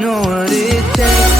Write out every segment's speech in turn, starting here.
know what it takes.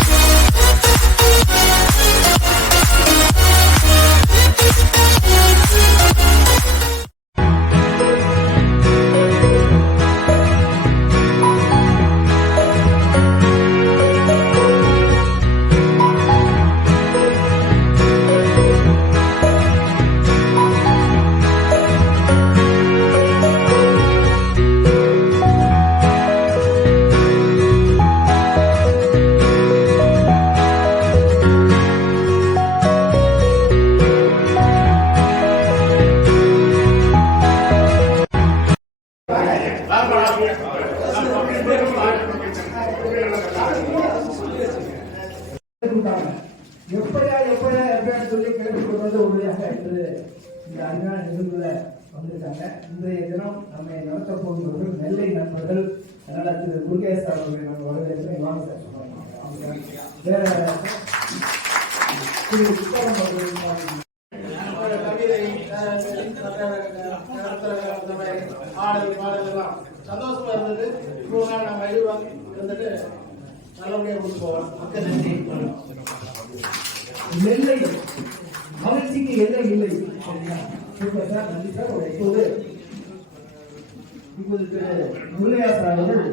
எப்படியா சொல்லி கேட்டுக் கொள்வது உறுதியாக என்று இந்த அருமையான நிகழ்வுல வந்திருக்காங்க. இன்றைய தினம் நம்மை நடத்த போகிறவர்கள் நெல்லை நண்பர்கள். அதனால திரு முருகேஷ் அவர்களை நம்ம வரவேற்கிறேன். வாங்க சார் வேற சந்தோஷமா இருந்தது. நம்ம இருந்துட்டு நல்லபடியா கொண்டு போவோம். மக்கள் நன்றி. நெல்லை மகிழ்ச்சிக்கு எல்லை இல்லை. சூப்பர் சார், நன்றி சார். இப்போது முருகையா அவர்கள்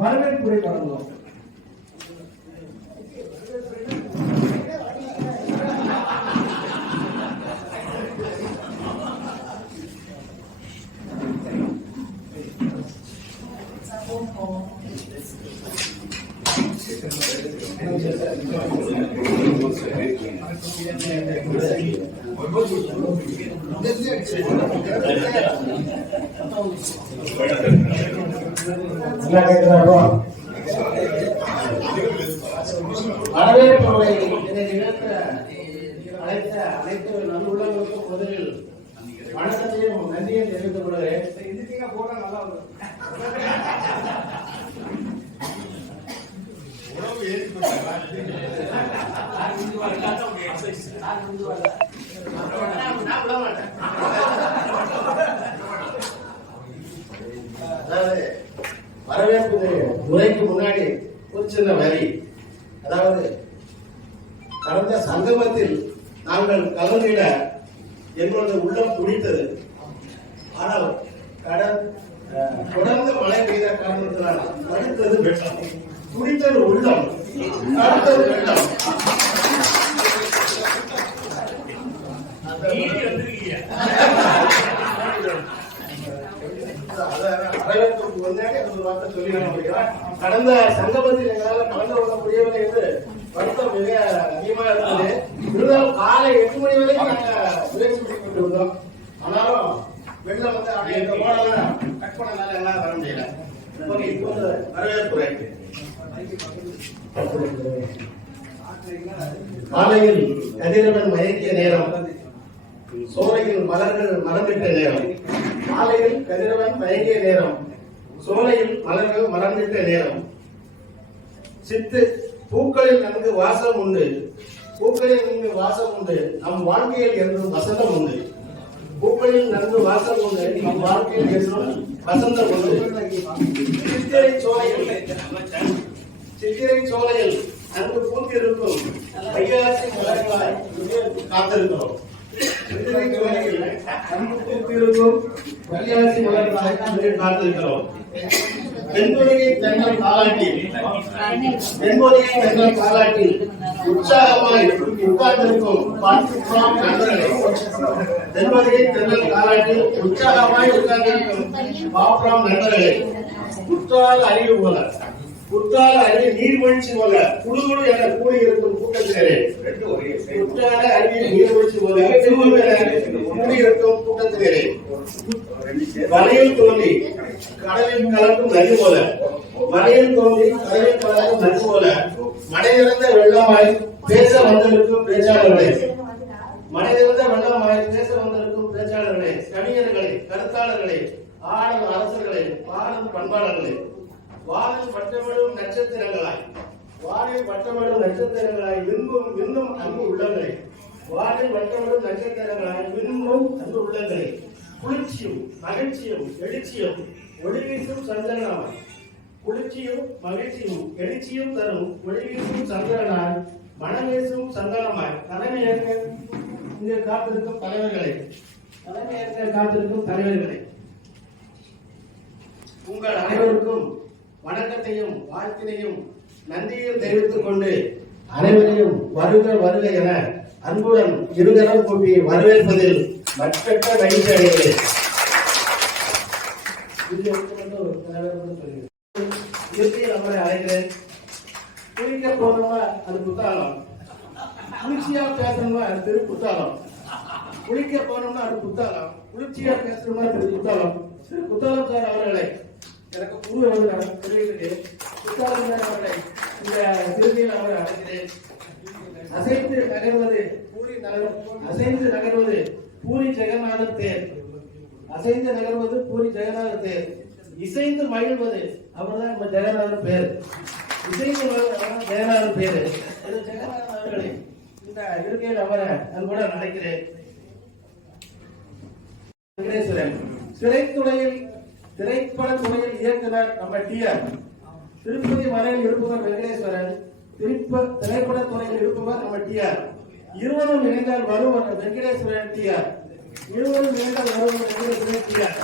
வரவேற்புரை வழங்குவோம். வரவேற்புரை அழைத்த அனைத்து நல்லுள்ளவர்களுக்கும் முதலில் வணக்கத்தையும் நன்றியை தெரிவித்துக் கொள்கிறேன். அதாவது வரவேற்பு உரைக்கு முன்னாடி ஒரு சின்ன வரி. அதாவது கடந்த சங்கமத்தில் நாங்கள் கலந்திட எங்களது உள்ளம் துடித்தது. ஆனால் தொடர்ந்து மழை பெய்த காரணத்தினால் அடுத்தது வெள்ளம். துடித்தது உள்ளம், அடுத்தது வெள்ளம். கடந்த சங்கமத்தில் எங்களால் கலந்து கொள்ள முடியவில்லை என்று வருத்தம் மிக அதிகமாக இருந்தது. இருந்தாலும் காலை 8 மணி வரைக்கும் நாங்கள் முயற்சி பண்ணிக் கொண்டிருந்தோம். ஆனாலும் வெள்ளம் வந்து அப்படியே கட் பண்ணனால எல்லாம் வர முடியல. இப்போது வரவேற்புரை. காலையில் கதிரவன் மயக்கிய நேரம், சோலையில் மலர்கள் மலர்ந்திட்ட நேரம். காலையில் கதிரவன் மயங்கிய நேரம், சோலையில் மலர்கள் மலர்ந்திட்ட நேரம். சித்து பூக்களில் நன்கு வாசம் உண்டு, பூக்களில் நன்கு வாசம் உண்டு, நம் வாழ்க்கையில் என்றும் வசந்தம் உண்டு. பூக்களில் நன்கு வாசம் உண்டு, நம் வாழ்க்கையில் என்றும் வசந்தம் உண்டு. சித்திரை சோலையில் நன்கு பூத்திருக்கும் வைகாசி மலர்களாய் காத்திருக்கிறோம். சித்திரை சோலையில் நன்கு பூத்திருக்கும் வைகாசி மலர்களாய் காத்திருக்கிறோம். வெண்பொதிகை தென்றல் காலாட்டி உற்சாகமாய் உட்கார்ந்திருக்கும் நண்பர்களே. வெண்பொதிகை தென்றல் காலாட்டி உற்சாகமாய் உட்கார்ந்திருக்கும் பாப்ராம் நண்பர்களே. குற்றால அறிவு போல, குற்றால அருவி நீர்வீழ்ச்சி போல குழுகுழு என கூடியிருக்கும் கூட்டத்தினரே. குற்றால அருவி நீர்வீழ்ச்சி போல குழுகுழு என கூடியிருக்கும் கூட்டத்தினரே. வலையில் தோன்றி கடலில் கலக்கும் நதி போல, வலையில் தோன்றி கடலில் கலக்கும் நதி போல மடையிறந்த வெள்ளமாய் பேச வந்திருக்கும் பேச்சாளர்களே. மடையிறந்த வெள்ளமாய் பேச வந்திருக்கும் பேச்சாளர்களே, கவிஞர்களே, கருத்தாளர்களே, ஆடல் அரசர்களே, பாடல் பண்பாளர்களே. வானில் வட்டமிடும் நட்சத்திரங்களாய், வானில் வட்டமிடும் நட்சத்திரங்களாய் விண்ணும் விண்ணும் அன்பு உள்ளங்களே. வானில் வட்டமிடும் நட்சத்திரங்களாய் விண்ணும் அன்பு உள்ளங்களே. குளிர்ச்சியும் மகிழ்ச்சியும் எழுச்சியும் ஒளி வீசும் சந்தனமாய் குளிர்ச்சியும் மகிழ்ச்சியும் எழுச்சியும் தரும் ஒளிவீசும் சந்திரனாய் மனமேசும் சந்தனமாய் தலைமையேற்க இங்கே காத்திருக்கும் தலைவர்களே உங்கள் அனைவருக்கும் வணக்கத்தையும் வாழ்த்தினையும் நன்றியும் தெரிவித்துக் கொண்டு அனைவரையும் வருக வருக என அன்புடன் இருகரம் கூப்பி வரவேற்பதில் மற்றற்ற மகிழ்ச்சி அடைகிறேன். இயற்கையில் நம்மளை அழைக்கிறேன். குளிக்க போனோமா அது குத்தாலம், குளிர்ச்சியா பேசணுமா அது திரு குத்தாலம், குளிக்க போனோம்னா அது குத்தாலம், குளிர்ச்சியா பேசணுமா திரு குத்தாலம். திரு குத்தாலம் சார் அவர்களை எனக்கு பூர்வ வந்து தெரிவித்து குத்தாலம் சார் அவர்களை இந்த திருச்சியில் அவரை அழைக்கிறேன். அசைந்து நகர்வது பூரி ஜெகநாதர் தேர், அசைந்து நகர்வது பூரி ஜெகநாதர் தேர், இசைந்து மகிழ்வது அவர்தான் நம்ம ஜெகநாதர் பேர். இசைந்து ஜெகநாதர் பேரு ஜெகநாதன் அவர்களை இந்த இருக்கையில் அவரை அது கூட நினைக்கிறேன். வெங்கடேஸ்வரன் திரைப்பட துறையில் இயக்குனர் நம்ம டிஆர், திருப்பதி மலையில் இருப்பவர் வெங்கடேஸ்வரன், திரைப்பட துறையில் இருப்பவர் நம்ம டிஆர். இருவரும் இணைந்தால் வருவர் வெங்கடேஸ்வரன் டிஆர், இருவரும் இணைந்தால் வருவர் வெங்கடேஸ்வரன் டிஆர்.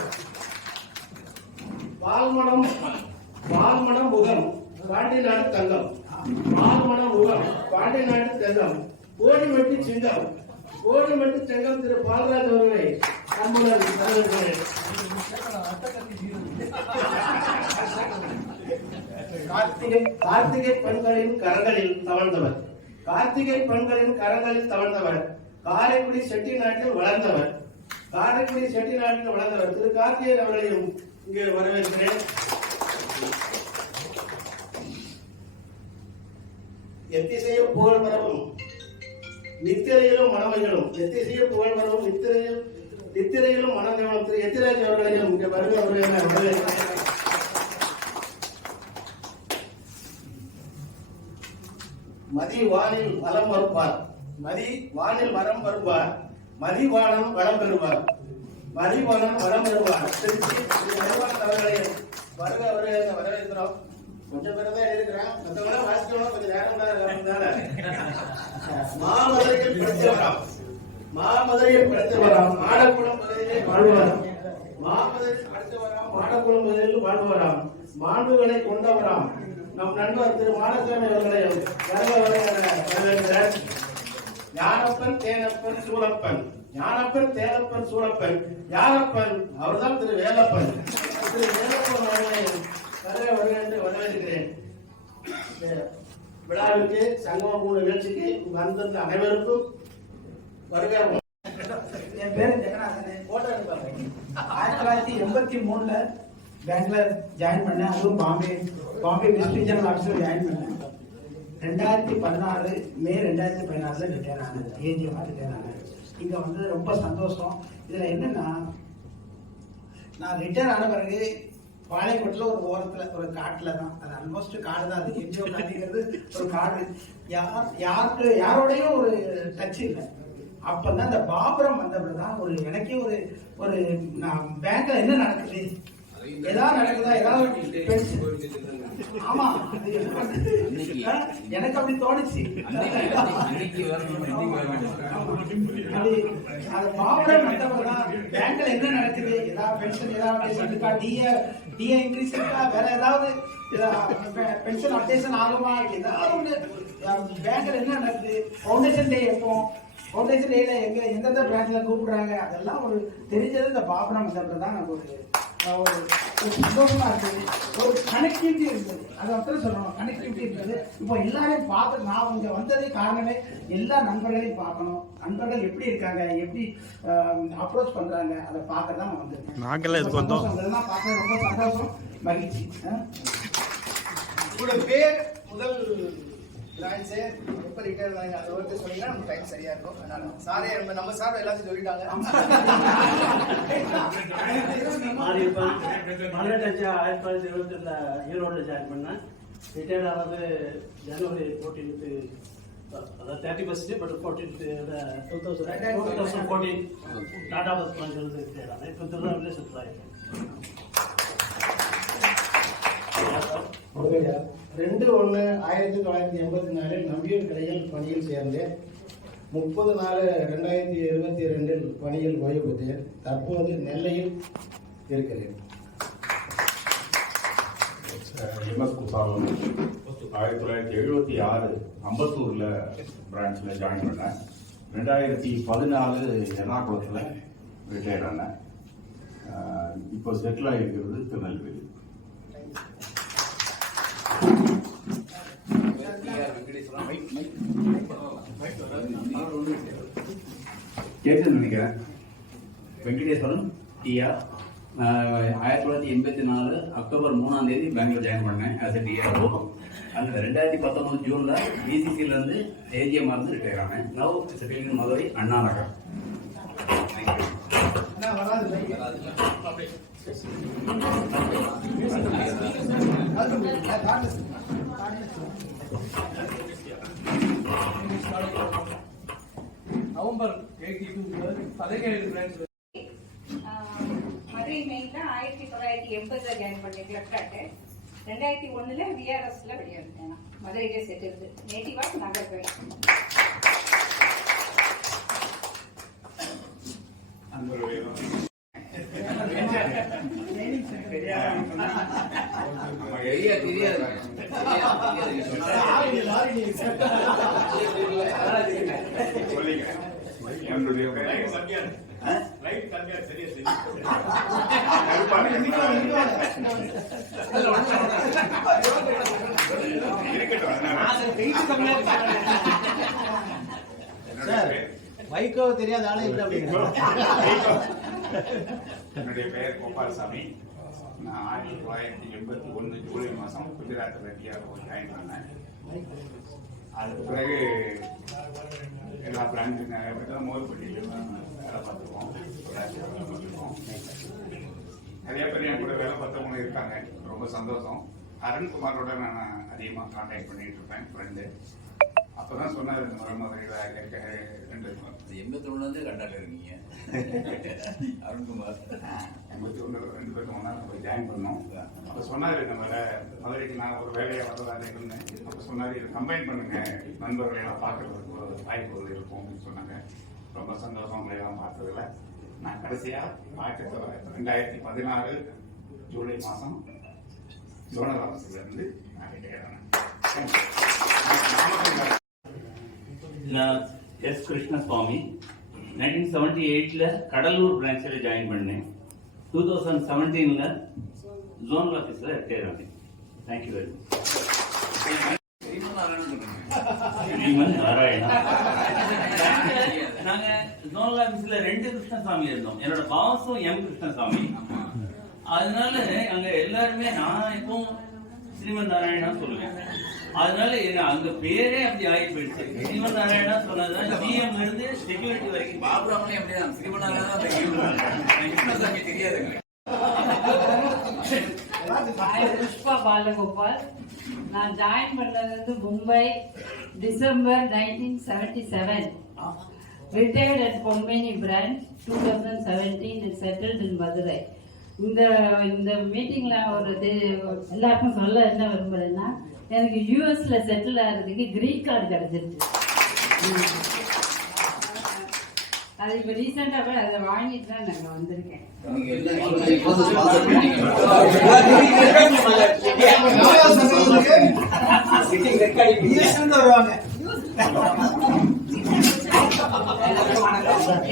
வால்மணம் முகம் பாண்டி நாடு தங்கம், வால்மணம் முகம் பாண்டி நாடு தங்கம், கோடிமெட்டு செங்கம் திரு பாலராஜ் அவர்களை அன்புடன் வரவேற்கிறேன். கார்த்திகை பெண்களின் கரங்களில் தவழ்ந்தவர், காரைக்குடி செட்டி நாட்டில் வளர்ந்தவர், திரு கார்த்திகேயன் அவர்களையும் இங்கே வரவேற்கிறேன். எத்திசையும் புகழ் பரவும் நித்திரையிலும் மனமகிழும், நித்திரையிலும் மனமகிழும் திரு எத்திராஜ் அவர்களையும் இங்கே வரவேற்கிறேன். மதிவானில் வலம் வருவார், மதிவானம் வளம் பெறுவார், திருச்சி அவர்களையும் வருக வரவேற்கிறோம். கொஞ்சம் பேர் தான் இருக்கிறேன், மற்றவங்க வாசிக்கணும், கொஞ்சம் நேரம் மாமதுரையில் படித்தவராம், மாடக்குளம் பகுதியிலே வாழ்வாராம், வாழ்வாராம், மாண்புகளை கொண்டவராம் நம் நண்பர் திரு மாடசாமி அவர்களையும் வரவேற்கிறார். ஞானப்பன் தேனப்பன் சூழப்பன் யாரப்பன் அவர்தான் திரு வேலப்பன் அவர்களையும் வரவேற்கிறேன். விழாவிற்கு சங்கம நிகழ்ச்சிக்கு வந்திருந்த அனைவருக்கும் வருக. என் பேரு ஜெகநாதன். 1983 பேங்க்ல ஜாயின் பண்ணேன், அதுவும் Bombay district general officer join பண்ணேன். 2016 மே 2016 ரிட்டையர் ஆனது, ஏஜிஎம் ரிட்டையர் ஆனது. இங்க வந்து ரொம்ப சந்தோஷம். இதுல என்னன்னா, நான் ரிட்டையர் ஆன பிறகு பாளையங்கோட்டில் ஒரு ஓரத்துல ஒரு காட்டுல தான், அது ஆல்மோஸ்ட் காடு தான், அது என்ஜிஓ காட்டுங்கிறது ஒரு காடு, யாரோடையும் ஒரு டச் இல்லை. அப்பதான் இந்த பாபுரம் வந்தப்பதான் எனக்கே ஒரு நான் பேங்க்ல என்ன நடக்குது, ஏதாவது நடக்குதா, ஏதாவது ஆமா எனக்கு அப்படி தோணுச்சு. பாபுரம் வந்தப்பதான் பேங்க்ல என்ன நடக்குது, ஏதாவது பென்ஷன் ஏதாவது டிஏ இன்க்ரீஸ் இருக்கா, வேற ஏதாவது பென்ஷன் அப்டேஷன் ஆகுமா, ஏதாவது பேங்க்ல என்ன நடக்குது, ஃபவுண்டேஷன் டே எப்போ, ஃபவுண்டேஷன் டேல எந்தெந்த பிரான்ச்ல கூப்பிடுறாங்க, அதெல்லாம் தெரிஞ்சது இந்த பாபுரம் வந்தப்பதான் தான் எனக்கு ஒரு சந்தோஷமா இருக்குது, ஒரு கனெக்டிவிட்டி இருக்குது. அது அப்புறம் சொல்லணும், கனெக்டிவிட்டி இருக்குது. இப்போ எல்லாரையும் பார்த்து நான் இங்க வந்ததே காரணமே எல்லா நண்பர்களையும் பார்க்கணும், நண்பர்கள் எப்படி இருக்காங்க, எப்படி அப்ரோச் பண்றாங்க, அதை பார்க்க தான் நான் வந்திருக்கேன். இதெல்லாம் பார்க்க ரொம்ப சந்தோஷம், மகிழ்ச்சி. உங்களோட பேர் முதல் பிரான்ச் எப்போ ரிட்டையர் ஆனாங்க அதை ஒருத்தர் சொன்னீங்கன்னா நம்ம டைம் சரியா இருக்கும். அதனால சாரே நம்ம சார் எல்லாத்தையும் சொல்லிட்டாங்க. 12/5/1922 ஈரோடு ஜாயின் பண்ணேன். ரிட்டையர் ஆனது ஜனவரி 14th, அதாவது 31st, but 14th 2014 Tata bus retire ஆனேன். இப்போ திருநெல்வேலியில் செட்டில் ஆகிட்டேன். 2/1/1984 நம்பியூர் கிளையில் பணியில் சேர்ந்தேன். 30/4/2022 பணியில் ஓய்வு பெற்றேன். தற்போது நெல்லையில் இருக்கிறேன். MS குசாலம் 1976 அம்பத்தூர்ல பிரான்ச்ல ஜாயின் பண்ணேன். 2014 எர்ணாகுளத்தில் ரிட்டையர்ட் ஆனேன். இப்போ செட்டில் ஆகிருக்கிறது திருநெல்வேலி. கேட்டு நினைக்கிறேன். வெங்கடேஸ்வரன் டிஆர். 1984 அக்டோபர் 3ஆம் தேதி பெங்களூர் ஜாயின் பண்ணேன் ஆஸ் எ டிஆர்ஓ. அங்கே 2019 ஜூன்ல பிசிசில இருந்து ஏஜிஎம் இருந்து ரிட்டையர் ஆனேன். Now settling Madurai Anna Nagar. November 82 பதினேழு பிரான்ச் மதுரை மெயின்ல 1980 ஜாயின் பண்ணேன் கிளப்காட்டு. 2001 விஆர்எஸ்ல வெளியாகிட்டேன். மதுரையிலே செட்டில்டு. நேட்டிவா நாகர்கோவில். என்னுடைய வைகோ தெரியாத ஆளே இல்லை அப்படிங்கிற. என்னுடைய பெயர் கோபால்சாமி. நான் 1981 ஜூலை மாதம் குஜராத் ரெட்டியாக ஜாயின் பண்ணேன். அதுக்கு பிறகு எல்லா பிரான்ச்சு நிறைய பேர் மோதிப்பட்டியிலும் வேலை பார்த்துருக்கோம். நிறைய பேர் என் கூட வேலை பார்த்தவங்க இருக்காங்க. ரொம்ப சந்தோஷம். அருண்குமாரோட நான் அதிகமாக கான்டாக்ட் பண்ணிட்டு இருப்பேன், ஃப்ரெண்டு. அப்பதான் சொன்னார் இந்த மதுரையில் 81 கண்டாக்ட் இருக்கீங்க. அருண்குமார் 81 2 பேரும் ஒன்றா போய் ஜாயின் பண்ணோம். அப்போ சொன்னார் இந்த மாதிரி மதுரைக்கு நான் ஒரு வேலையை வரதாக இருந்தேன். அப்போ சொன்னார் இதை கம்பைன் பண்ணுங்க, நண்பர்களெல்லாம் பார்க்கறதுக்கு ஒரு வாய்ப்பு இருக்கும் அப்படின்னு சொன்னாங்க. ரொம்ப சந்தோஷம் உங்களையெல்லாம் பார்த்ததில்ல. நான் கடைசியாக 2016 ஜூலை மாதம் ஜோனல் ஆஃபீஸிலிருந்து நான் ரிட்டையர் ஆனேன். நான் எஸ் கிருஷ்ணசுவாமி. 1978 கடலூர் பிரான்ச்சில் ஜாயின் பண்ணேன். 2017 ஜோனல் ஆஃபீஸில் ரிட்டையர் ஆனேன். Thank you very much. நாராயணா. நாங்க ஜோனல் ஆஃபீஸ்ல 2 கிருஷ்ணசாமி இருந்தோம். என்னோட பாவசும் எம் கிருஷ்ணசாமி. அதனால அங்க எல்லாருமே நான் இப்போ ஸ்ரீமன் நாராயணா சொல்லுவேன். அதனால அங்க பேரே அப்படி ஆகி போயிடுச்சு. ஸ்ரீமன் நாராயணா சொன்னதுதான் ஜிஎம் இருந்து செக்யூரிட்டி வரைக்கும். பாபுராமனே அப்படிதான் ஸ்ரீமன் நாராயணா கிருஷ்ணசாமி தெரியாதுங்க. புஷ்பா பாலகோபால். நான் ஜாயின் பண்ணது Mumbai December 1977. Retired at Pomeni branch 2017 and settled in Madurai. இந்த மீட்டிங்ல ஒரு எல்லாருக்கும் சொல்ல என்ன விரும்புறேன்னா, எனக்கு யூஎஸ்ல செட்டில் ஆகிறதுக்கு கிரீன் கார்டு கிடைச்சிருச்சு. அது இப்போ ரீசெண்டாக போய் அதை வாங்கிட்டு தான் நாங்கள் வந்திருக்கேன்.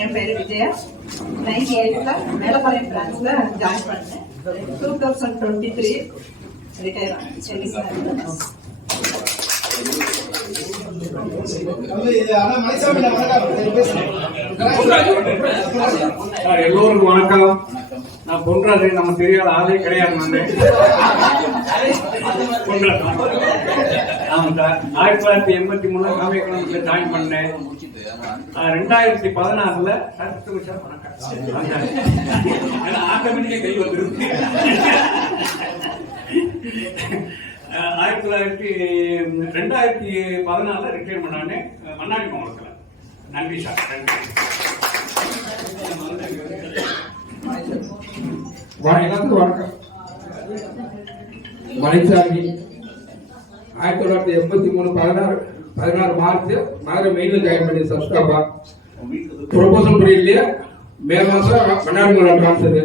என் பேரு விஜயா. 98 மேலப்பாளையம் பிரான்ச்ல ஜாயின் பண்ணேன். 2023 ரிட்டையர் ஆனேன். சென்னை எல்லோருக்கும் வணக்கம். நான் பொன்ராஜ். நம்ம தெரியாத ஆளே கிடையாது. ஆமா சார். 1983 காமியகுளத்துல ஜாயின் பண்ணேன். 2016 ஆட்டோமேட்டிக்கா கை வந்துருக்கு. 2014 ரிட்டையர் பண்ணானே மன்னாடி மாவட்டத்தில். நன்றி சார். எல்லாத்துக்கும் வணக்கம். மலைசாமி 1983 16 மார்ச் மதுரை மெயினில் ஜாயின் பண்ணி சப்ஸ்டாப்பா ப்ரொபோசல் பீரியட்லயே மே மாசம் மன்னார்குளா டிரான்ஸ்ஃபர்.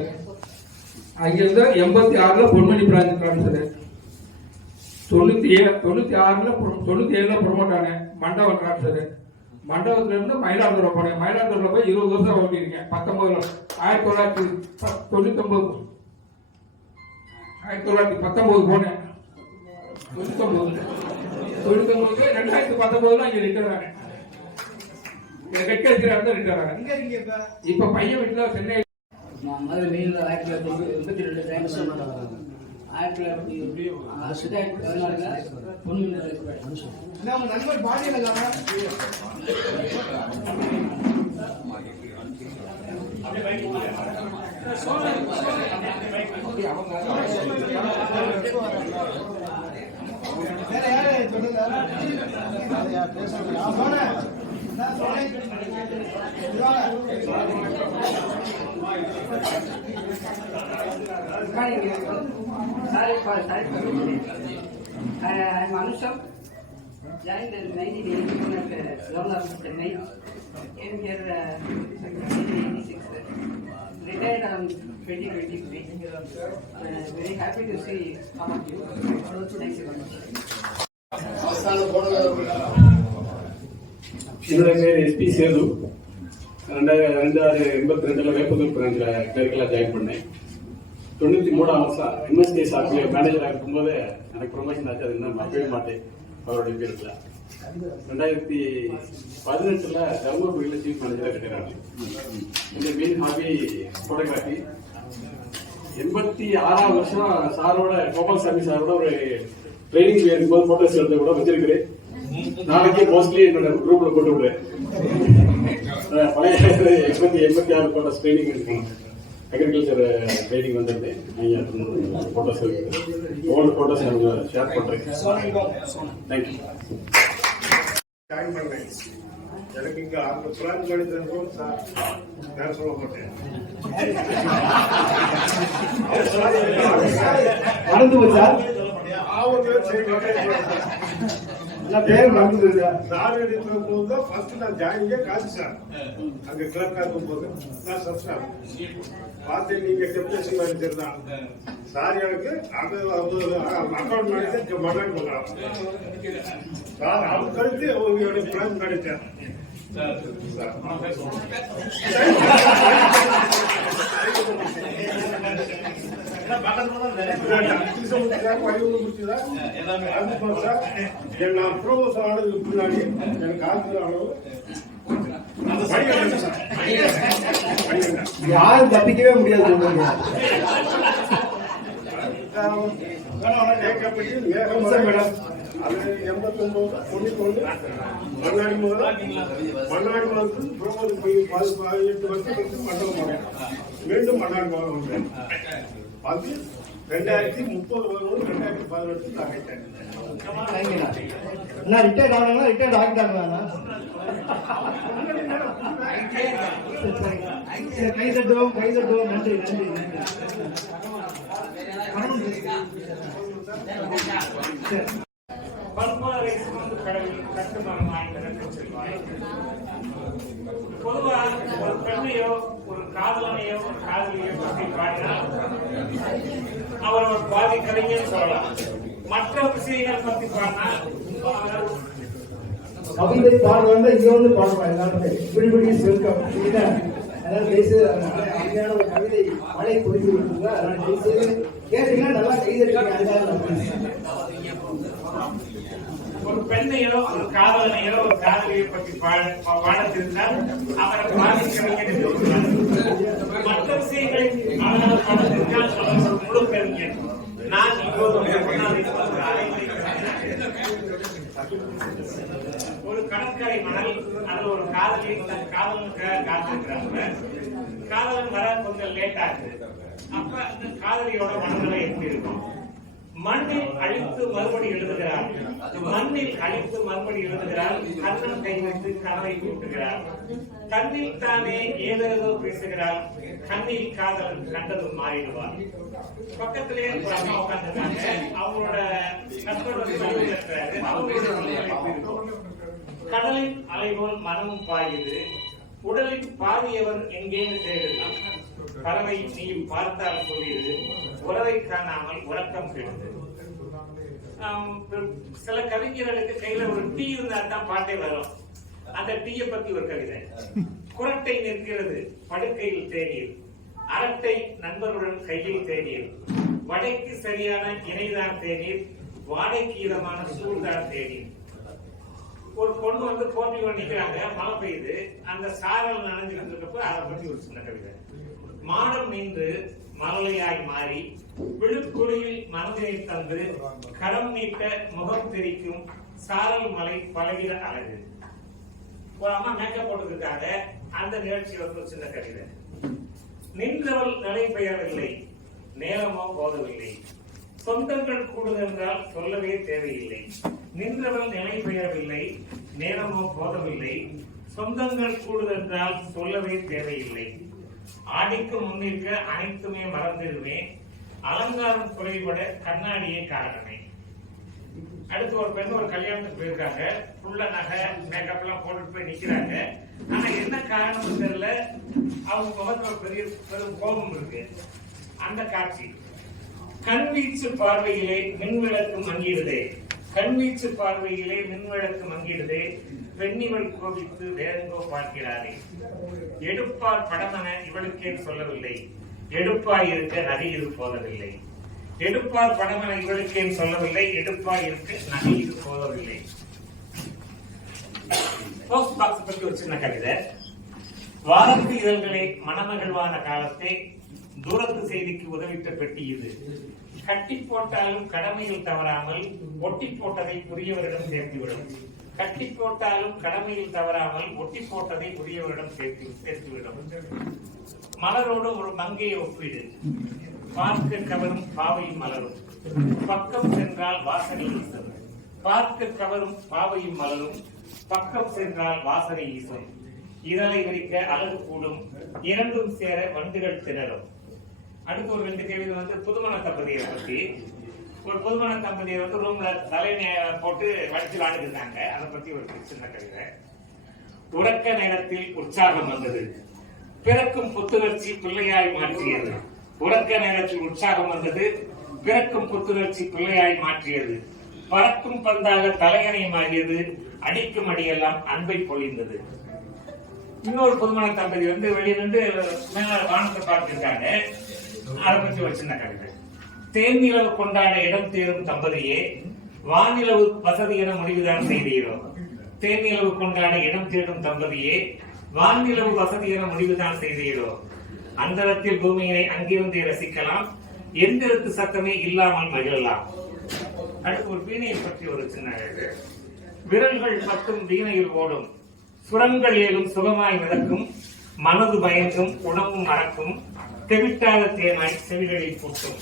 அங்கிருந்து 86 பொன்மணி பிரான்ச் டிரான்ஸ்ஃபர். 97 ப்ரொமோட் ஆனேன். மண்டபம் டிரான்ஸ்ஃபர். மண்டபத்துல இருந்து மயிலாடுதுறை போனேன். மயிலாடுதுறை போய் 20 வருஷம் ஓட்டிருக்கேன். 1999 போனேன். 2019 இங்க ரிட்டர் ஆனேன். ரிட்டர் ஆனேன். இப்ப பையன் வீட்டுல சென்னை மதுரை மெயினில் 1982 ஜாயின் பண்ணாங்க. 1916 பொன்மணி உங்க நண்பர் பாண்டியன் இருக்காங்க. வேற யாரு சொல்லுங்க. I'm Anusha. Joined in 1981 at Governor of Chennai. Came here in 1986. Retired on 2023. Very happy to see some of you. Thanks very much. என்னுடைய பேர் எஸ்பி சேது. 1982 வேப்பத்தூர் பிரான்ச்ல கிளர்க்கலா ஜாயின் பண்ணேன். 93 வருஷம் எம்எஸ்கே சாப்பிய மேனேஜராக இருக்கும்போது எனக்கு ப்ரொமோஷன் ஆச்சு. அது இன்னும் மறக்கவே மாட்டேன் அவருடைய பேருக்குல. 2018 தர்மபுரியில் சீஃப் மேனேஜராக ரிட்டையர் ஆனேன். இந்த மெயின் ஹாபி போட்டோகிராஃபி. 86 வருஷம் சாரோட கோபால்சாமி சாரோட ஒரு ட்ரைனிங் இருக்கும்போது போட்டோஸ் எடுத்து கூட வச்சிருக்கிறேன். நாளைக்கே மோஸ்ட்லி என்னோட குரூப்ல போட்டு விடுறேன். பழைய 86 போட்டோஸ் ட்ரைனிங் எடுக்கணும். அக்ரிகல்ச்சர் ட்ரைனிங் வந்துட்டு போட்டோஸ் ஓல்டு போட்டோஸ் ஷேர் பண்றேன். தேங்க்யூ. ஜாயின் பண்ணேன். எனக்கு இங்க அந்த பிளான் படித்ததும் சார் வேற சொல்ல மாட்டேன். மறந்து போச்சா? பேர் மறந்து சார் எடுக்கிற போது தான் ஃபர்ஸ்ட் நான் ஜாயினிங்கே காசு சார். அங்க கிளர்க்கா இருக்கும் போது நான் சப்ஸ்டார் பார்த்து நீங்க டெப்டேஷன் மேனேஜர் தான் சார். எனக்கு அது அக்கௌண்ட் மேனேஜர் மகன் பண்ணலாம் சார். அவங்க கழித்து உங்களுடைய பிளான் மேனேஜர் நான் ப்ரோமோஷன் ஆனதுக்கு முன்னாடி எனக்கு ஆசிரியர் அளவு யாரும் தப்பிக்கவே முடியாது. மேடம் அது 89 91 மண்ணாடி முதல் ப்ரோமோஷன் போய் 18 வருஷம் மண்டபம் போனேன். மீண்டும் மண்ணாடி முதல் வந்தேன். அது 2030 2018 ஆகிட்டேன். ரிட்டையர்ட் ஆனாங்களா? ரிட்டையர்ட் ஆகிட்டாங்களா? கை தட்டுவோம். நன்றி. பொதுவாக ஒரு பெண்ணையோ ஒரு காதலனையோ ஒரு காதலியோ பற்றி பாடினால் அவர் ஒரு பாதி கலைஞர் சொல்லலாம். மற்ற விஷயங்கள் பற்றி பாடினா கவிதை பாடுவாங்க. இங்க வந்து பாடுவாங்க. எல்லாருமே விடுபடி வெல்கம். அதனால பேசு அமைதியான ஒரு கவிதை மழை பொழிந்து விட்டுருங்க. அதனால பேசு கேட்டீங்கன்னா நல்லா கைதட்டி. ஒரு பெண்ணையோ ஒரு காதலனையோ ஒரு காதலியை பற்றி பாட தெரிந்தால் அவரை பாதி கவிஞர் சொல்கிறார். மற்ற விஷயங்களை அவரால் பாட தெரிந்தால் அவர் முழு கவிஞர். நான் இப்போது ஒரு கடற்கரை மணல் அது ஒரு காதலி தன் காதலனுக்காக காத்திருக்கிறாங்க. காதலன் வர கொஞ்சம் லேட் ஆகுது. அப்ப அந்த காதலியோட மனநிலை எப்படி இருக்கும்? மண்ணில் அழித்து மறுபடி எழுதுகிறார். கண்ணம் கை வைத்து கனவை கூட்டுகிறார். தன்னில் தானே ஏதேதோ பேசுகிறாள், கண்ணில் காதலன் கண்டதும் மாறிடுவார். பக்கத்திலே ஒரு அம்மா உட்கார்ந்துருக்காங்க. அவங்களோட நண்பர் வந்து வெளியூர்ல இருக்கிறாரு. அவங்க கடலின் அலைபோல் மனமும் பாயுது, உடலின் பாதியவர் எங்கேன்னு தேடுது, பறவை நீயும் பார்த்தால் சொல்லியது, உறவை காணாமல் உறக்கம் கெடுது. சில கவிஞர்களுக்கு கையில ஒரு டீ இருந்தா தான் பாட்டே வரும். அந்த டீயை பத்தி ஒரு கவிதை. குரட்டை நிற்கிறது படுக்கையில் தேநீர், அரட்டை நண்பருடன் கையில் தேநீர், வடைக்கு சரியான இணைதான் தேநீர், வாடைக்கு இதமான சூழ்தான் தேநீர். ஒரு பொண்ணு வந்து போட்டியோட நிக்கிறாங்க, மழை பெய்யுது, அந்த சாரல் நனைஞ்சுட்டு இருக்கப்ப அதை பத்தி ஒரு சின்ன கவிதை. மாடம் நின்று மலலையாய் மாறி விழுக்குழியில் மனதினை தந்து கரம் நீட்ட முகம் தெரிக்கும் சாரல் மலை பழகிற அழகு. ஒரு அம்மா மேக்கப் போட்டுருக்காங்க, அந்த நிகழ்ச்சி வந்து ஒரு சின்ன கவிதை. நின்றவள் நிலை பெயரவில்லை, நேரமோ போதவில்லை, சொந்தங்கள் கூடுதென்றால் சொல்லவே தேவையில்லை. நின்றவள் நிலை பெயரவில்லை, நேரமோ போதவில்லை, சொந்தங்கள் கூடுதென்றால் சொல்லவே தேவையில்லை. ஆடிக்கு முன்னிற்க அனைத்துமே மறந்திடுவேன், அலங்காரம் குறைபட கண்ணாடியே காரணமே. அடுத்து ஒரு பெண் ஒரு கல்யாணத்துக்கு போயிருக்காங்க, ஃபுல்லா நகை மேக்கப் எல்லாம் போட்டுட்டு போய் நிக்கிறாங்க. ஆனா என்ன காரணம் தெரியல, அவங்க முகத்துல பெரும் கோபம் இருக்கு. அந்த காட்சி. கண்வீச்சு பார்வையிலே மின்விளக்கு மங்கிடுதே, கண்வீச்சு பார்வையிலே மின்விளக்கு மங்கிடுதே, பெண்ணிவள் கோபித்து வேறெங்கோ பார்க்கிறாரே. எடுப்பார் படமென இவளுக்கே சொல்லவில்லை, எடுப்பாய் இருக்க நகையில் போதவில்லை. எடுப்பார் படமென இவளுக்கே சொல்லவில்லை, எடுப்பாய் இருக்க நகையில் போதவில்லை. போஸ்ட் பாக்ஸ் பற்றி ஒரு சின்ன கவிதை. வாரத்து இதழ்களை மனமகிழ்வான காலத்தை தூரத்து செய்திக்கு உதவிட்ட பெட்டி இது. கட்டி போட்டாலும் கடமையில் தவறாமல் ஒட்டி போட்டதை புரியவரிடம் சேர்த்துவிடும். கட்டி போட்டாலும் கடமையில் தவறாமல் ஒட்டி போட்டதை உரியவரிடம் சேர்த்துவிடும். மலரோடு ஒரு மங்கையை ஒப்பீடு, பார்க்க கவரும் பாவையும் மலரும், பக்கம் சென்றால் வாசனை ஈசும். பார்க்க கவரும் பாவையும் மலரும், பக்கம் சென்றால் வாசனை ஈசும். இதழை விரிக்க அழகு கூடும், இரண்டும் சேர வண்டுகள் திணறும். அடுத்து ஒரு 2 கேள்வி வந்து புதுமண தம்பதியை பத்தி. ஒரு புதுமண தம்பதியை வந்து ரூம்ல தலையை போட்டு வடிச்சு விளையாண்டுருந்தாங்க, அதை பத்தி ஒரு சின்ன கவிதை. உறக்க நேரத்தில் உற்சாகம் வந்தது, பிறக்கும் புத்துணர்ச்சி பிள்ளையாய் மாற்றியது. உறக்க நேரத்தில் உற்சாகம் வந்தது, பிறக்கும் புத்துணர்ச்சி பிள்ளையாய் மாற்றியது. பறக்கும் பந்தாக தலையணை மாறியது, அடிக்கும் அடியெல்லாம் அன்பை பொழிந்தது. இன்னொரு புதுமண தம்பதி வந்து வெளியே நின்று மேல வானத்தை பார்த்திருக்காங்க, அதை பற்றி ஒரு சின்ன கவிதை. தேனிலவு கொண்டாட இடம் தேரும் தம்பதியே, வானிலவு வசதி என முடிவுதான் செய்தீரோ. தேனிலவு கொண்டாட இடம் தேடும் தம்பதியே, வானிலவு வசதி என முடிவுதான் செய்தீரோ. அந்தரத்தில் பூமியினை அங்கிருந்தே ரசிக்கலாம், எந்திரத்து சத்தமே இல்லாமல் மகிழலாம். அடுத்து ஒரு வீணையை பற்றி ஒரு சின்ன விரல்கள் மட்டும் வீணையில் ஓடும், சுரங்கள் ஏழும் சுகமாய் மிதக்கும், மனது பயந்தும் உணவும் மறக்கும், தெவிட்டாத தேனாய் செவிகளில் பூட்டும்.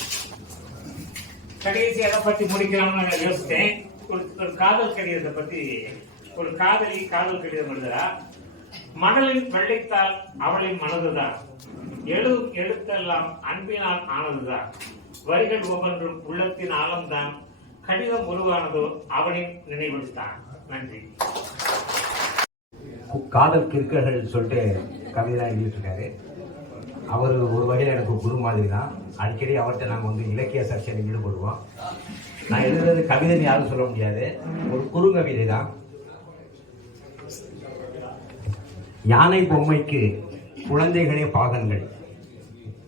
கடைசி அதை பத்தி முடிக்கலாம்னு நான் யோசித்தேன். ஒரு காதல் கடிதத்தை பத்தி. ஒரு காதலி காதல் கடிதம் எழுதுறா. மணலின் வெள்ளைத்தால் அவளின் மனதுதான், எழுதும் எழுத்தெல்லாம் அன்பினால் ஆனதுதான், வரிகள் ஒவ்வொன்றும் உள்ளத்தின் ஆழம்தான், கடிதம் உருவானதோ அவனின் நினைவில் தான். நன்றி. காதல் கிறுக்கர்கள் சொல்லிட்டு கவிதை எழுதிட்டு இருக்காரு. அவர் ஒரு வகையில் எனக்கு குரு மாதிரி தான். அடிக்கடி அவர்கிட்ட நாங்கள் வந்து இலக்கிய சர்ச்சையில் ஈடுபடுவோம். நான் எழுதுறது கவிதைன்னு யாரும் சொல்ல முடியாது, ஒரு குறுங்கவிதை தான். யானை பொம்மைக்கு குழந்தைகளே பாகங்கள்,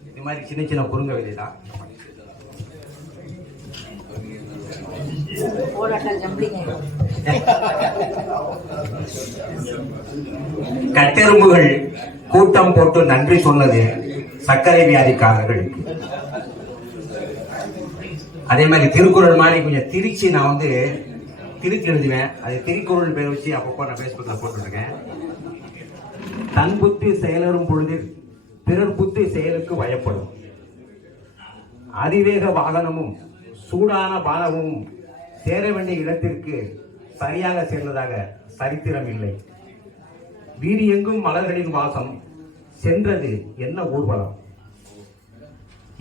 இது மாதிரி சின்ன சின்ன குறுங்கவிதை தான். கட்டெரும்புகள் கூட்டம் போட்டு நன்றி சொன்னது சர்க்கரை வியாதிக்காரர்களுக்கு. அதே மாதிரி திருக்குறள் மாதிரி கொஞ்சம் திருச்சி நான் வந்து திருச்சி எழுதுவேன். அது திருக்குறள் பேர் வச்சு அப்பப்போ நான் பேஸ்புக்ல போட்டுருக்கேன். தன் புத்தி செயலரும் பொழுதில் பிறர் புத்தி செயலுக்கு வயப்படும், அதிவேக வாகனமும் சூடான பானமும் சேர வேண்டிய இடத்திற்கு சரியாக சேர்ந்ததாக சரித்திரம் இல்லை. வீடு எங்கும் மலர்களின் வாசம் சென்றது என்ன ஊர்வலம்.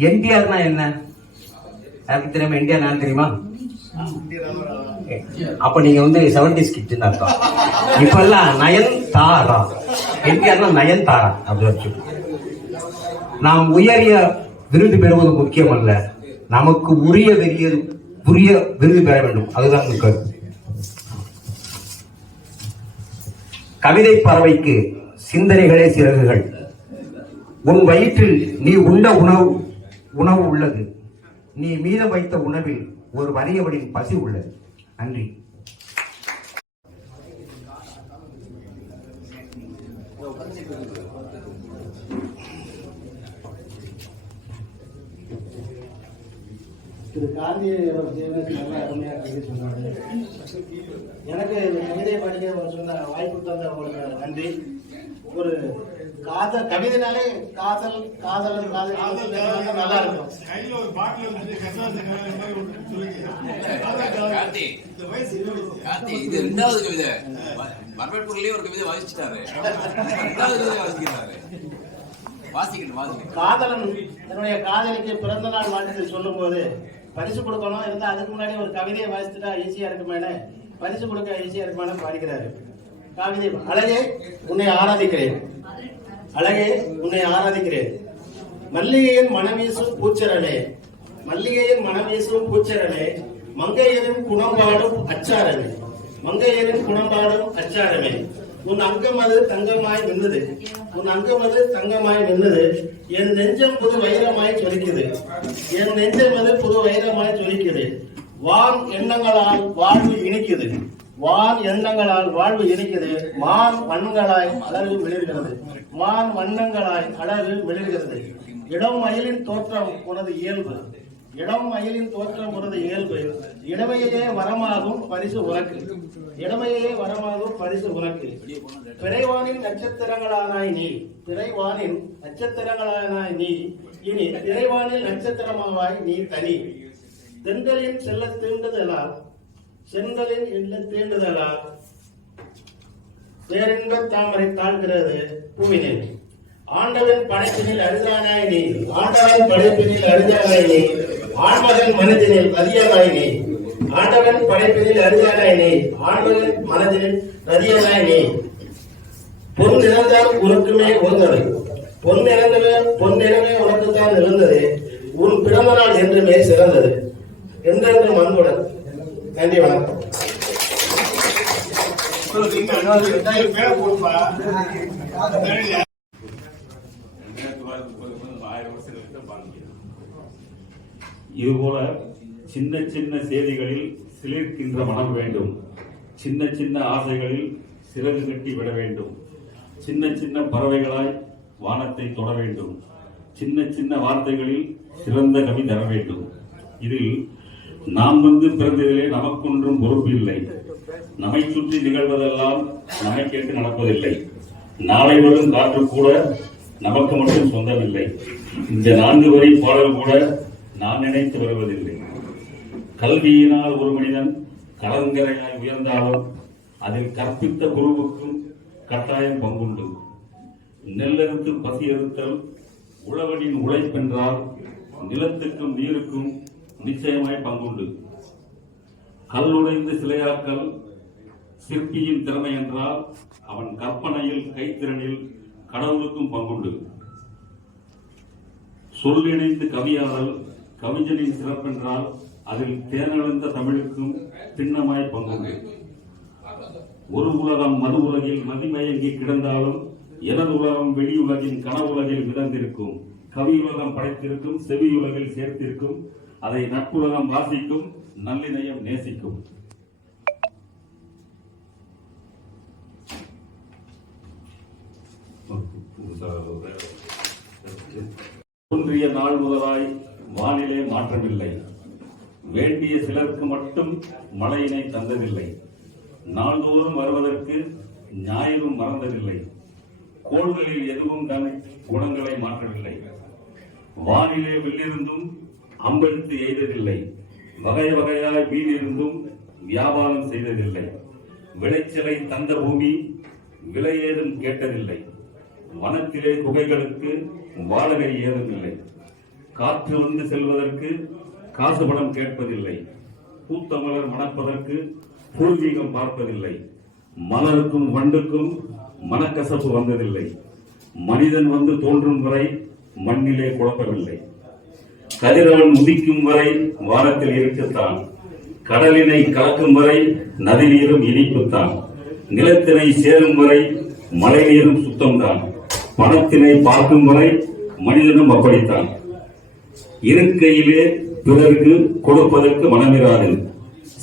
என்டிஆர்னா என்ன? யாருக்கு தெரியுமா என்டிஆர் நான் தெரியுமா? அப்ப நீங்க 70s கிட்னு அர்த்தம். இப்பெல்லாம் நயன் தாரா, என்டிஆர்னா நயன் தாரா அப்படி வச்சு. நாம் உயரிய விருது பெறுவது முக்கியம் அல்ல, நமக்கு உரிய விருது பெற வேண்டும், அதுதான் முக்கியம். கவிதை பறவைக்கு சிந்தனைகளே சிறகுகள். உன் வயிற்றில் நீ உண்ட உணவு உள்ளது, நீ மீதம் வைத்த உணவில் ஒரு வறியவனின் பசி உள்ளது. நன்றி. திரு காந்தி நல்லா அருமையாக கவிதை சொன்னாங்க. எனக்கு இந்த கவிதை படிக்க சொன்ன வாய்ப்பு தந்த உங்களுக்கு நன்றி. ஒரு கவிதைனாலே காதல் காதலன் காதல் நல்லா இருக்கும். இது 2வது கவிதை. வரவேற்புலயே ஒரு கவிதை வாசிச்சுட்டாரு, 2வது கவிதை வாசிக்கிறாரு. வாசிக்கணும். காதலன் என்னுடைய காதலிக்கு பிறந்த நாள் வாழ்த்து சொல்லும் போது பரிசு கொடுக்கணும் இருந்தா அதுக்கு முன்னாடி ஒரு கவிதையை வாசிச்சுட்டா ஈஸியா இருக்குமேனு, பரிசு கொடுக்க ஈஸியா இருக்குமானு பாடிக்கிறாரு. கவிதை: அழகே உன்னை ஆராதிக்கிறேன், அழகே உன்னை ஆராதிக்கிறேன், மல்லிகையின் மனவீசும் பூச்சரனே, மல்லிகையின் மனவீசும் பூச்சரனே, மங்கையரின் குணம்பாடும் அச்சாரமே, மங்கையரின் குணம்பாடும் அச்சாரமே, உன் அங்கமது தங்கமாய் நின்றது, உன் அங்கமது தங்கமாய் நின்றது, என் நெஞ்சம் புது வைரமாய் சொலிக்குது, என் நெஞ்சம் அது புது வைரமாய் சொலிக்குது, வான் எண்ணங்களால் வாழ்வு இனிக்குது, வான் எண்ணங்களால் வாழ்வு இனிக்குது, மான் வண்ணங்களாய் அழகு மிளிர்கிறது, மான் வண்ணங்களாய் அழகு மிளிர்கிறது, இடம் மயிலின் தோற்றம் உனது இயல்பு, இடம் மயிலின் தோற்றம் உனது இயல்பு, இடமையே வரமாகும் பரிசு உனக்கு, இடமையே வரமாகும் பரிசு உனக்கு, பிறைவானின் நட்சத்திரங்களானாய் நீ, பிறைவானின் நட்சத்திரங்களானாய் நீ, இனி பிறைவானில் நட்சத்திரமாவாய் நீ தனி, தென்றலின் செல்ல தீண்டுதலால், சென்றலின் இல்ல தீண்டுதலால் பேரின்ப தாமரை தாழ்கிறது பூவினில், ஆண்டவன் படைப்பினில் அரிதானாய் நீ, ஆண்டவன் படைப்பினில் அரிதானாய் நீ, ஆண்மகன் மனதினில் அதிகமாய் நீ, ஆண்டவன் படைப்பினில் அரிதானாய் நீ, ஆண்டவன் மனதினில் அதிகமாய் நீ, பொன் நிறந்தால் உனக்குமே உறந்தது, பொன்னிறமே உனக்குத்தான் இருந்தது, உன் பிறந்த நாள் என்றுமே சிறந்தது, என்றென்றும் அன்புடன். நன்றி, வணக்கம். இதுபோல சின்ன சின்ன செய்திகளில் சிலிர்க்கின்ற மனம் வேண்டும், சின்ன சின்ன ஆசைகளில் சிறகு கட்டி விட வேண்டும், சின்ன சின்ன பறவைகளாய் வானத்தை தொட வேண்டும், சின்ன சின்ன வார்த்தைகளில் சிறந்த கவி தர வேண்டும். இதில் நாம் பிறந்ததிலே நமக்கொன்றும் பொறுப்பு இல்லை, நம்மை சுற்றி நிகழ்வதெல்லாம் நம்மை கேட்டு நடப்பதில்லை, நாளை வரும் காற்று கூட நமக்கு மட்டும் சொந்தமில்லை, இந்த 4 வரி பாடல் கூட நான் நினைத்து வருவதில்லை. கல்வியினால் ஒரு மனிதன் கலங்கரையாய் உயர்ந்தாலும் அதில் கற்பித்த குருவுக்கும் கட்டாயம் பங்குண்டு. நெல்லறுத்து பசி அறுத்தல் உழவனின் உழைப்பென்றால் நிலத்துக்கும் நீருக்கும் நிச்சயமாய் பங்குண்டு. கல்லுடைந்து சிலையாக்கல் சிற்பியின் திறமை என்றால் அவன் கற்பனையில் கைத்திறனில் கடவுளுக்கும் பங்குண்டு. சொல்லிணைந்து கவியாதல் கவிஞனின் சிறப்பென்றால் அதில் தேர்ந்தெடுத்த தமிழுக்கும் திண்ணமாய் பங்குண்டு. ஒரு உலகம் மறு உலகில் மதிமயங்கி கிடந்தாலும் எனது உலகம் வெளியுலகின் கனவுலகில் மிதந்திருக்கும். கவியுலகம் படைத்திருக்கும், செவியுலகில் சேர்த்திருக்கும், அதை நட்புலகம் வாசிக்கும், நல்லிணையம் நேசிக்கும். தோன்றிய நாள் முதலாய் வானிலே மாற்றமில்லை, வேண்டிய சிலருக்கு மட்டும் மழையினை தந்ததில்லை, நாள்தோறும் வருவதற்கு ஞாயிறும் மறந்ததில்லை, கோள்களில் எதுவும் தன் குணங்களை மாற்றவில்லை, வானிலே வில்லிருந்தும் அம்பெடுத்து எய்ததில்லை, வகை வகையாய் வீடிருந்தும் வியாபாரம் செய்ததில்லை, விளைச்சலை தந்த பூமி விலை ஏதும் கேட்டதில்லை. வனத்திலே குகைகளுக்கு வாடகை ஏதும் இல்லை. காற்று வந்து செல்வதற்கு காசு பணம் கேட்பதில்லை. பூத்த மலர் மணப்பதற்கு பூர்வீகம் பார்ப்பதில்லை. மலருக்கும் வண்டுக்கும் மனக்கசப்பு வந்ததில்லை. மனிதன் வந்து தோன்றும் வரை மண்ணிலே குழப்பமில்லை. கதிரவன் உதிக்கும் வரை வானத்தில் இருக்கத்தான். கடலினை கலக்கும் வரை நதி நீரும் இனிப்புத்தான். நிலத்தினை சேரும் வரை மழை நீரும் சுத்தம்தான். பணத்தினை பார்க்கும் வரை மனிதனும் அப்படித்தான். இருக்கையிலே பிறருக்கு கொடுப்பதற்கு மனமிராது.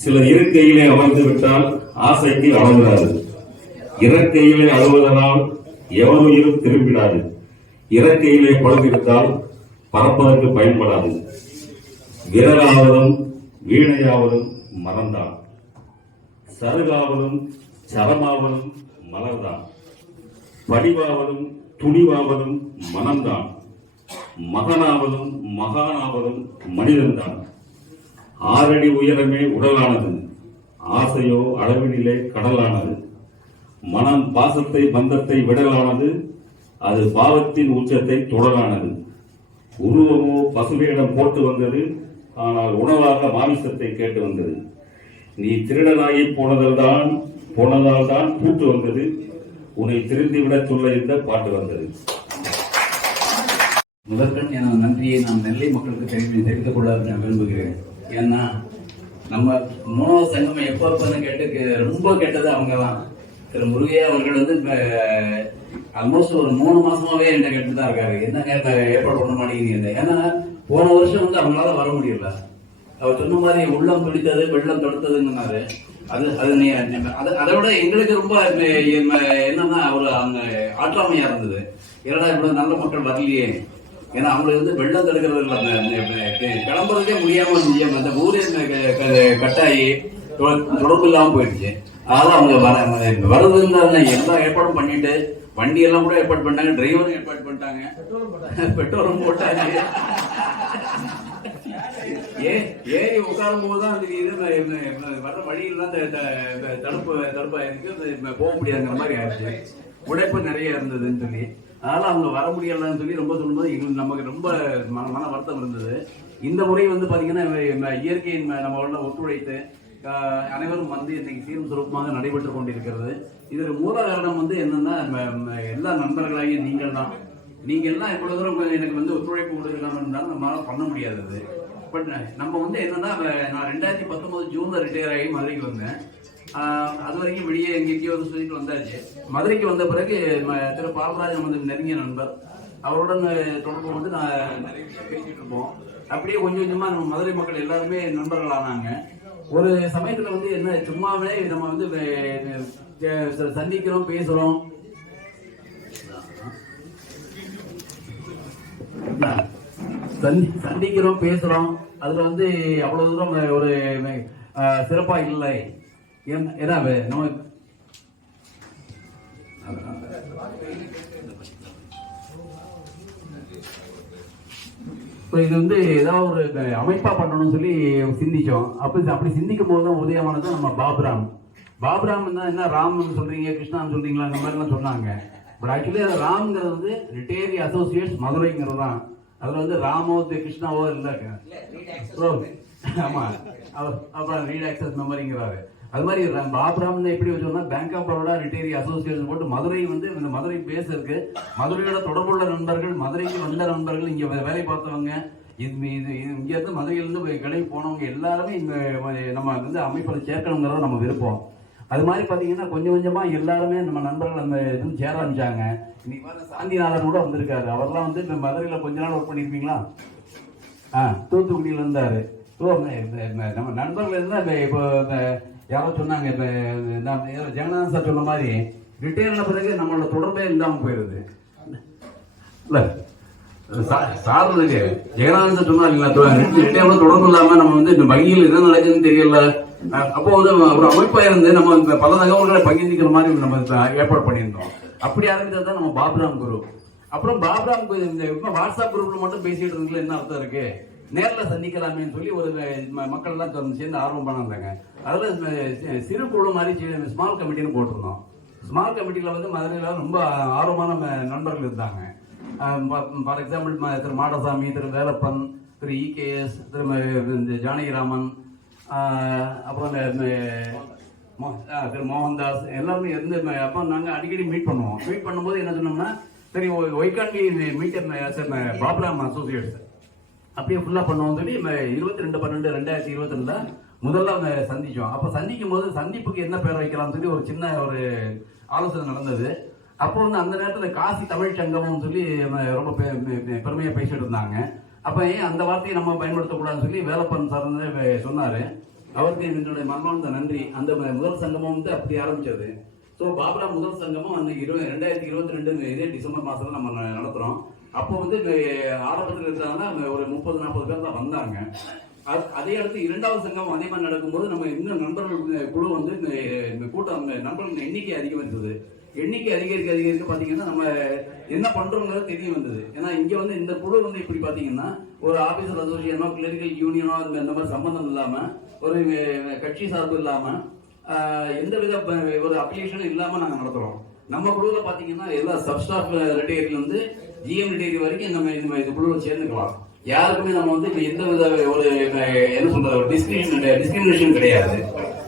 சிலர் இருக்கையிலே அமர்ந்து விட்டால் ஆசைக்கு அளவிடாது. இறக்கையிலே அழுவதனால் எவனுயிரும் திரும்பிடாது. இறக்கையிலே படுத்திருந்தால் பறப்பதற்கு பயன்படாது. விரலாவதும் வீணையாவதும் மரம்தான். சருகாவதும் சரமாவதும் மலர்தான். படிவாவதும் துணிவாவதும் மனம்தான். மகனாவதும் மகானாவதும் மனிதன்தான். 6 அடி உயரமே உடலானது. ஆசையோ அளவினிலே கடலானது. மனம் பாசத்தை பந்தத்தை விடலானது. அது பாவத்தின் உச்சத்தை தொடரானது. உருவமோ பசுமையிடம் போட்டு வந்தது. ஆனால் உணவாக மாமிசத்தை கேட்டு வந்தது. நீ திருடனாகி போனதால் தான் கூட்டு வந்தது. உன்னை திருந்திவிடச் சொல்ல இந்த பாட்டு வந்தது. முதற்கண் என நன்றியை நான் நெல்லை மக்களுக்கு தெரிவித்துக் கொள்ள விரும்புகிறேன். ஏன்னா நம்ம 3வது சங்கம் எப்போ கேட்டு ரொம்ப கேட்டது அவங்க தான். திரு முருகையா அவர்கள் வந்து ஆல்மோஸ்ட் ஒரு 3 மாசமாவே என்ன கேட்டு தான் இருக்காரு. என்ன ஏற்பாடு பண்ண மாட்டேங்கிறீங்க. ஏன்னா போன வருஷம் வந்து அவங்களால வர முடியல. அவர் சொன்ன மாதிரி உள்ளம் துடித்தது வெள்ளம் தடுத்ததுன்னாரு. அதை விட எங்களுக்கு ரொம்ப என்னன்னா அவர் அங்க ஆற்றாமையா இருந்தது. ஏன்னா இவ்வளவு நல்ல மக்கள் வரலையே. ஏன்னா அவங்களுக்கு வந்து வெள்ளம் தடுக்கிறது இல்லை, கிளம்புறதுக்கே முடியாம அந்த ஊரே கட்டாயி தொடர்பு இல்லாம போயிடுச்சு. அதனால அவங்க வரதுன்னு எல்லா ஏற்பாடும் பண்ணிட்டு வண்டி எல்லாம் கூட ஏற்பாடு பண்ணிட்டாங்க, டிரைவரும் ஏற்பாடு பண்ணிட்டாங்க, பெட்ரோலும் போட்டாங்க. ஏறி உட்காரும் போதுதான் வர வழியெல்லாம் தடுப்பா இருக்கு, போக முடியாதுங்கிற மாதிரி ஆயிடுச்சு. உழைப்பு நிறைய இருந்ததுன்னு சொல்லி அதனால அவங்க வர முடியலன்னு சொல்லி ரொம்ப சொல்லும்போது எங்களுக்கு நமக்கு ரொம்ப மன வருத்தம் இருந்தது. இந்த முறை வந்து பாத்தீங்கன்னா இயற்கையின் நம்ம ஒத்துழைத்து அனைவரும் வந்து இன்னைக்கு சீரும் சுரூபமாக நடைபெற்றுக் கொண்டிருக்கிறது. இதற்கு மூல காரணம் வந்து என்னன்னா எல்லா நண்பர்களாகிய நீங்கள் தான். நீங்க எல்லாம் இவ்வளவு தூரம் எனக்கு வந்து ஒத்துழைப்பு கொடுக்கலாம் இருந்தாலும் நம்மளால பண்ண முடியாதது. பட் நம்ம வந்து என்னன்னா நான் 2019 ஜூன்ல ரிட்டையர் ஆகி மதுரைக்கு வந்தேன். அது வரைக்கும் வெளியே எங்கேயோ ஒரு சொல்லிட்டு வந்தாச்சு. மதுரைக்கு வந்த பிறகு திரு பாலராஜன் வந்து நெருங்கிய நண்பர், அவருடன் தொடர்பு வந்து நான் நிறைய பேசிட்டு இருப்போம். அப்படியே கொஞ்சம் கொஞ்சமா நம்ம மதுரை மக்கள் எல்லாருமே நண்பர்கள் ஆனாங்க. ஒரு சமயத்துல வந்து என்ன சும்மாவே நம்ம வந்து சந்திக்கிறோம், பேசுறோம், சந்திக்கிறோம், பேசுறோம். அதுல வந்து அவ்வளவு தூரம் ஒரு சிறப்பா இல்லை. ஏன்னா நம்ம இது வந்து ஏதாவது ஒரு அமைப்பா பண்ணணும்னு சொல்லி சிந்திச்சோம். அப்படி சிந்திக்கும் போதுதான் உதயமானது நம்ம பாபுராம். பாபுராம் என்ன ராம்னு சொல்றீங்க, கிருஷ்ணான்னு சொல்றீங்களா, அந்த மாதிரி எல்லாம் சொன்னாங்க. பட் ஆக்சுவலி அது ராம்ங்கிறது வந்து ரிட்டையரி அசோசியேட்ஸ் மதுரைங்கிறது தான். அதுல வந்து ராமோ கிருஷ்ணாவோ இல்லை. ஆமா, அப்புறம் ரீட் ஆக்சஸ் மெமரிங்கிறாரு. அது மாதிரி பாபுராம் எப்படி வச்சோம்னா பேங்க் ஆஃப் பரோடா ரிட்டையரி அசோசியேஷன் போட்டு மதுரை வந்து இந்த மதுரை பேஸ் இருக்கு. மதுரையோட தொடர்புள்ள நண்பர்கள், மதுரைக்கு வந்த நண்பர்கள், இங்க வேலை பார்த்தவங்க, இங்க இருந்து மதுரையிலிருந்து கிளம்பி போனவங்க எல்லாருமே இந்த நம்ம வந்து அமைப்பில் சேர்க்கணுங்கிறத நம்ம விருப்பம். அது மாதிரி பாத்தீங்கன்னா கொஞ்சம் கொஞ்சமா எல்லாருமே நம்ம நண்பர்கள் அந்த இது சேர ஆரம்பிச்சாங்க. இன்னைக்கு பாருங்க சாந்திநாதன் கூட வந்திருக்காரு. அவர்லாம் வந்து இந்த மதுரையில கொஞ்ச நாள் ஒர்க் பண்ணிருப்பீங்களா? தூத்துக்குடியில இருந்தாரு. நம்ம நண்பர்கள் இருந்தா இப்போ யாரோ சொன்னாங்க, இப்ப ஜெகநாதன் சார் சொன்ன மாதிரி ரிட்டையர் ஆன பிறகு நம்மளோட தொடர்பே இல்லாம போயிருது இல்ல சார். ஜெகநாதன் சார் சொன்னா ரிட்டையர் தொடர்பு இல்லாம நம்ம வந்து இந்த வங்கியில் என்ன நடக்குதுன்னு தெரியல. அப்போ வந்து ஒரு அமைப்பா இருந்து நம்ம பல தகவல்களை பகிர்ந்துக்கிற மாதிரி நம்ம ஏற்பாடு பண்ணியிருந்தோம். அப்படி ஆரம்பிச்சது நம்ம பாபுராம் குரூப். அப்புறம் பாபுராம் இந்த வாட்ஸ்அப் குரூப்ல மட்டும் பேசிட்டு இருந்ததுல என்ன அர்த்தம் இருக்கு, நேர்ல சந்திக்கலாமேன்னு சொல்லி ஒரு மக்கள் எல்லாம் சேர்ந்து ஆர்வம் பண்ணாங்க. அதுல சிறு குழு மாதிரி ஸ்மால் கமிட்டின்னு போட்டிருந்தோம். ஸ்மால் கமிட்டியில் வந்து மதுரையில் ரொம்ப ஆர்வமான நண்பர்கள் இருந்தாங்க. For example Thiru Madasamy, Thiru Velappan, Thiru EKS, திரு ஜானகிராமன், அப்புறம் திரு மோகன்தாஸ் எல்லாருமே இருந்து அப்போ நாங்கள் அடிக்கடி மீட் பண்ணுவோம். மீட் பண்ணும்போது என்ன சொன்னோம்னா, சரி why can we meet Baburam associates அப்படியே ஃபுல்லாக பண்ணுவோம் சொல்லி 22/12/2022 முதல்ல சந்திச்சோம். அப்போ சந்திக்கும் போது சந்திப்புக்கு என்ன பேர் வைக்கலாம்னு சொல்லி ஒரு சின்ன ஒரு ஆலோசனை நடந்தது. அப்போ வந்து அந்த நேரத்தில் காசி தமிழ் சங்கம்னு சொல்லி ரொம்ப பெருமையாக பேசிட்டு இருந்தாங்க. அப்போ ஏன் அந்த வார்த்தையை நம்ம பயன்படுத்தக்கூடாதுன்னு சொல்லி வேலப்பன் சார் வந்து சொன்னார். அவருக்கு என்னுடைய மனமார்ந்த நன்றி. அந்த முதல் சங்கமம் வந்து அப்படி ஆரம்பிச்சது. ஸோ பாபுரா முதல் சங்கமும் அந்த 2022 இதே டிசம்பர் மாதத்தில் நம்ம நடத்துகிறோம். அப்போ வந்து ஆரம்பத்தில் இருக்கிறாங்கன்னா ஒரு 30-40 பேர் தான் வந்தாங்க. அதே அடுத்து இரண்டாவது சங்கம் அதே மாதிரி நடக்கும்போது நம்ம இன்னும் நண்பர்கள் குழு வந்து இந்த கூட்டம் நண்பர்கள் எண்ணிக்கை அதிகரித்தது. எண்ணிக்கை அதிகரிக்க பார்த்தீங்கன்னா நம்ம என்ன பண்றோங்கிறது தெரிய வந்தது. ஏன்னா இங்க வந்து இந்த குழு வந்து இப்படி பார்த்தீங்கன்னா ஒரு ஆபீசர் அசோசியேஷனோ கிளரிக்கல் யூனியனோ இந்த மாதிரி சம்பந்தம் இல்லாம ஒரு கட்சி சார்பு இல்லாம எந்த வித ஒரு அப்ளிகேஷனும் இல்லாம நாங்க நடத்துறோம். நம்ம குழுவில் பார்த்தீங்கன்னா எல்லா சப்ஸ்டாஃப் ரிட்டையர்ல இருந்து GM ரிட்டையர் வரைக்கும் நம்ம இந்த குழுவில் சேர்ந்துக்கலாம். யாருக்குமே நம்ம வந்து எந்த வித ஒரு என்ன சொல்றது டிஸ்கிரிமினேஷன் கிடையாது.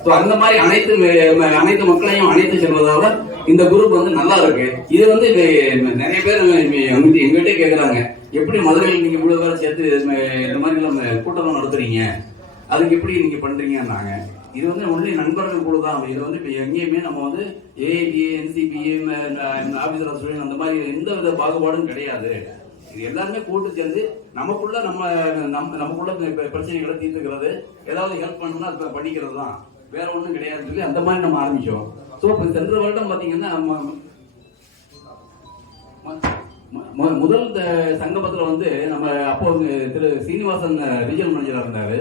ஸோ அந்த மாதிரி அனைத்து மக்களையும் அழைத்து செல்வதால இந்த குரூப் வந்து நல்லா இருக்கு. இது வந்து நிறைய பேர் எங்கிட்டே கேட்கறாங்க, எப்படி மதுரையில் நீங்க இவ்வளவு பேரை சேர்த்து இந்த மாதிரி நம்ம கூட்டம் நடத்துறீங்க, அதுக்கு எப்படி நீங்க பண்றீங்கன்னாங்க. இது வந்து ஒன்லி நண்பர்கள் குழு தான். இது வந்து இப்போ எங்கேயுமே நம்ம வந்து AAPA, NCPA, ஆபீசர் அசோசியேஷன் அந்த மாதிரி எந்த வித பாகுபாடும் கிடையாது. இது எல்லாருமே கூட்டு சேர்ந்து நமக்குள்ள நமக்குள்ள பிரச்சனைகளை தீர்த்துக்கிறது, ஏதாவது ஹெல்ப் பண்ணணும்னா அது பண்ணிக்கிறது தான், வேற ஒன்றும் கிடையாதுன்னு சொல்லி அந்த மாதிரி நம்ம ஆரம்பிச்சோம். ஸோ இப்போ சென்ற வருடம் பார்த்தீங்கன்னா முதல் சங்கமத்தில் வந்து நம்ம அப்போ திரு சீனிவாசன் ரீஜனல் மேனேஜராக இருந்தார்.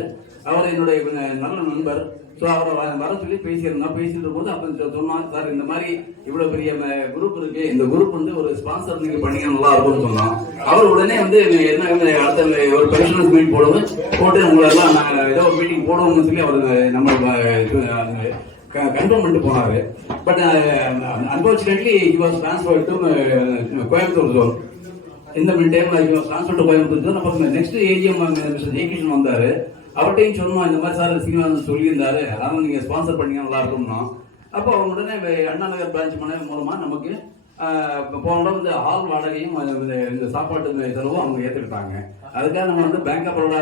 அவர் என்னுடைய நல்ல நண்பர். ஸோ அவரை வர சொல்லி பேசியிருந்தோம். பேசிட்டு இருக்கும்போது அப்போ சொன்னாங்க, சார் இந்த மாதிரி இவ்வளோ பெரிய குரூப் இருக்கு, இந்த குரூப் வந்து ஒரு ஸ்பான்சர் நீங்க பண்ணீங்க நல்லா இருக்கும்னு சொன்னோம். அவர் உடனே வந்து என்ன அடுத்த ஒரு பெர்சனல் மீட் போட்டு உங்களெல்லாம் ஏதோ ஒரு மீட்டிங் போடுவோம்னு சொல்லி அவர் நம்ம கன்ஃபார்ம் பண்ணிட்டு போனாரு. But unfortunately he was transferred to Coimbatore zone. இந்த time he was transferred to Coimbatore zone. அப்போ நெக்ஸ்ட் AGM மிஸ்டர் ஜெயகிருஷ்ணன் வந்தாரு. அவர்கிட்டையும் சொன்னோம், இந்த மாதிரி சார் சீனிவாசன் சொல்லியிருந்தாரு, அதனால நீங்க ஸ்பான்சர் பண்ணீங்க நல்லா இருக்கும்னா. அப்போ அவங்க உடனே அண்ணா நகர் பிரான்ச் மூலமா நமக்கு போன வந்து ஹால் வாடகையும் இந்த சாப்பாட்டு செலவும் அவங்க ஏற்றுக்கிட்டாங்க. அதுக்காக நம்ம வந்து பேங்க் ஆஃப் பரோடா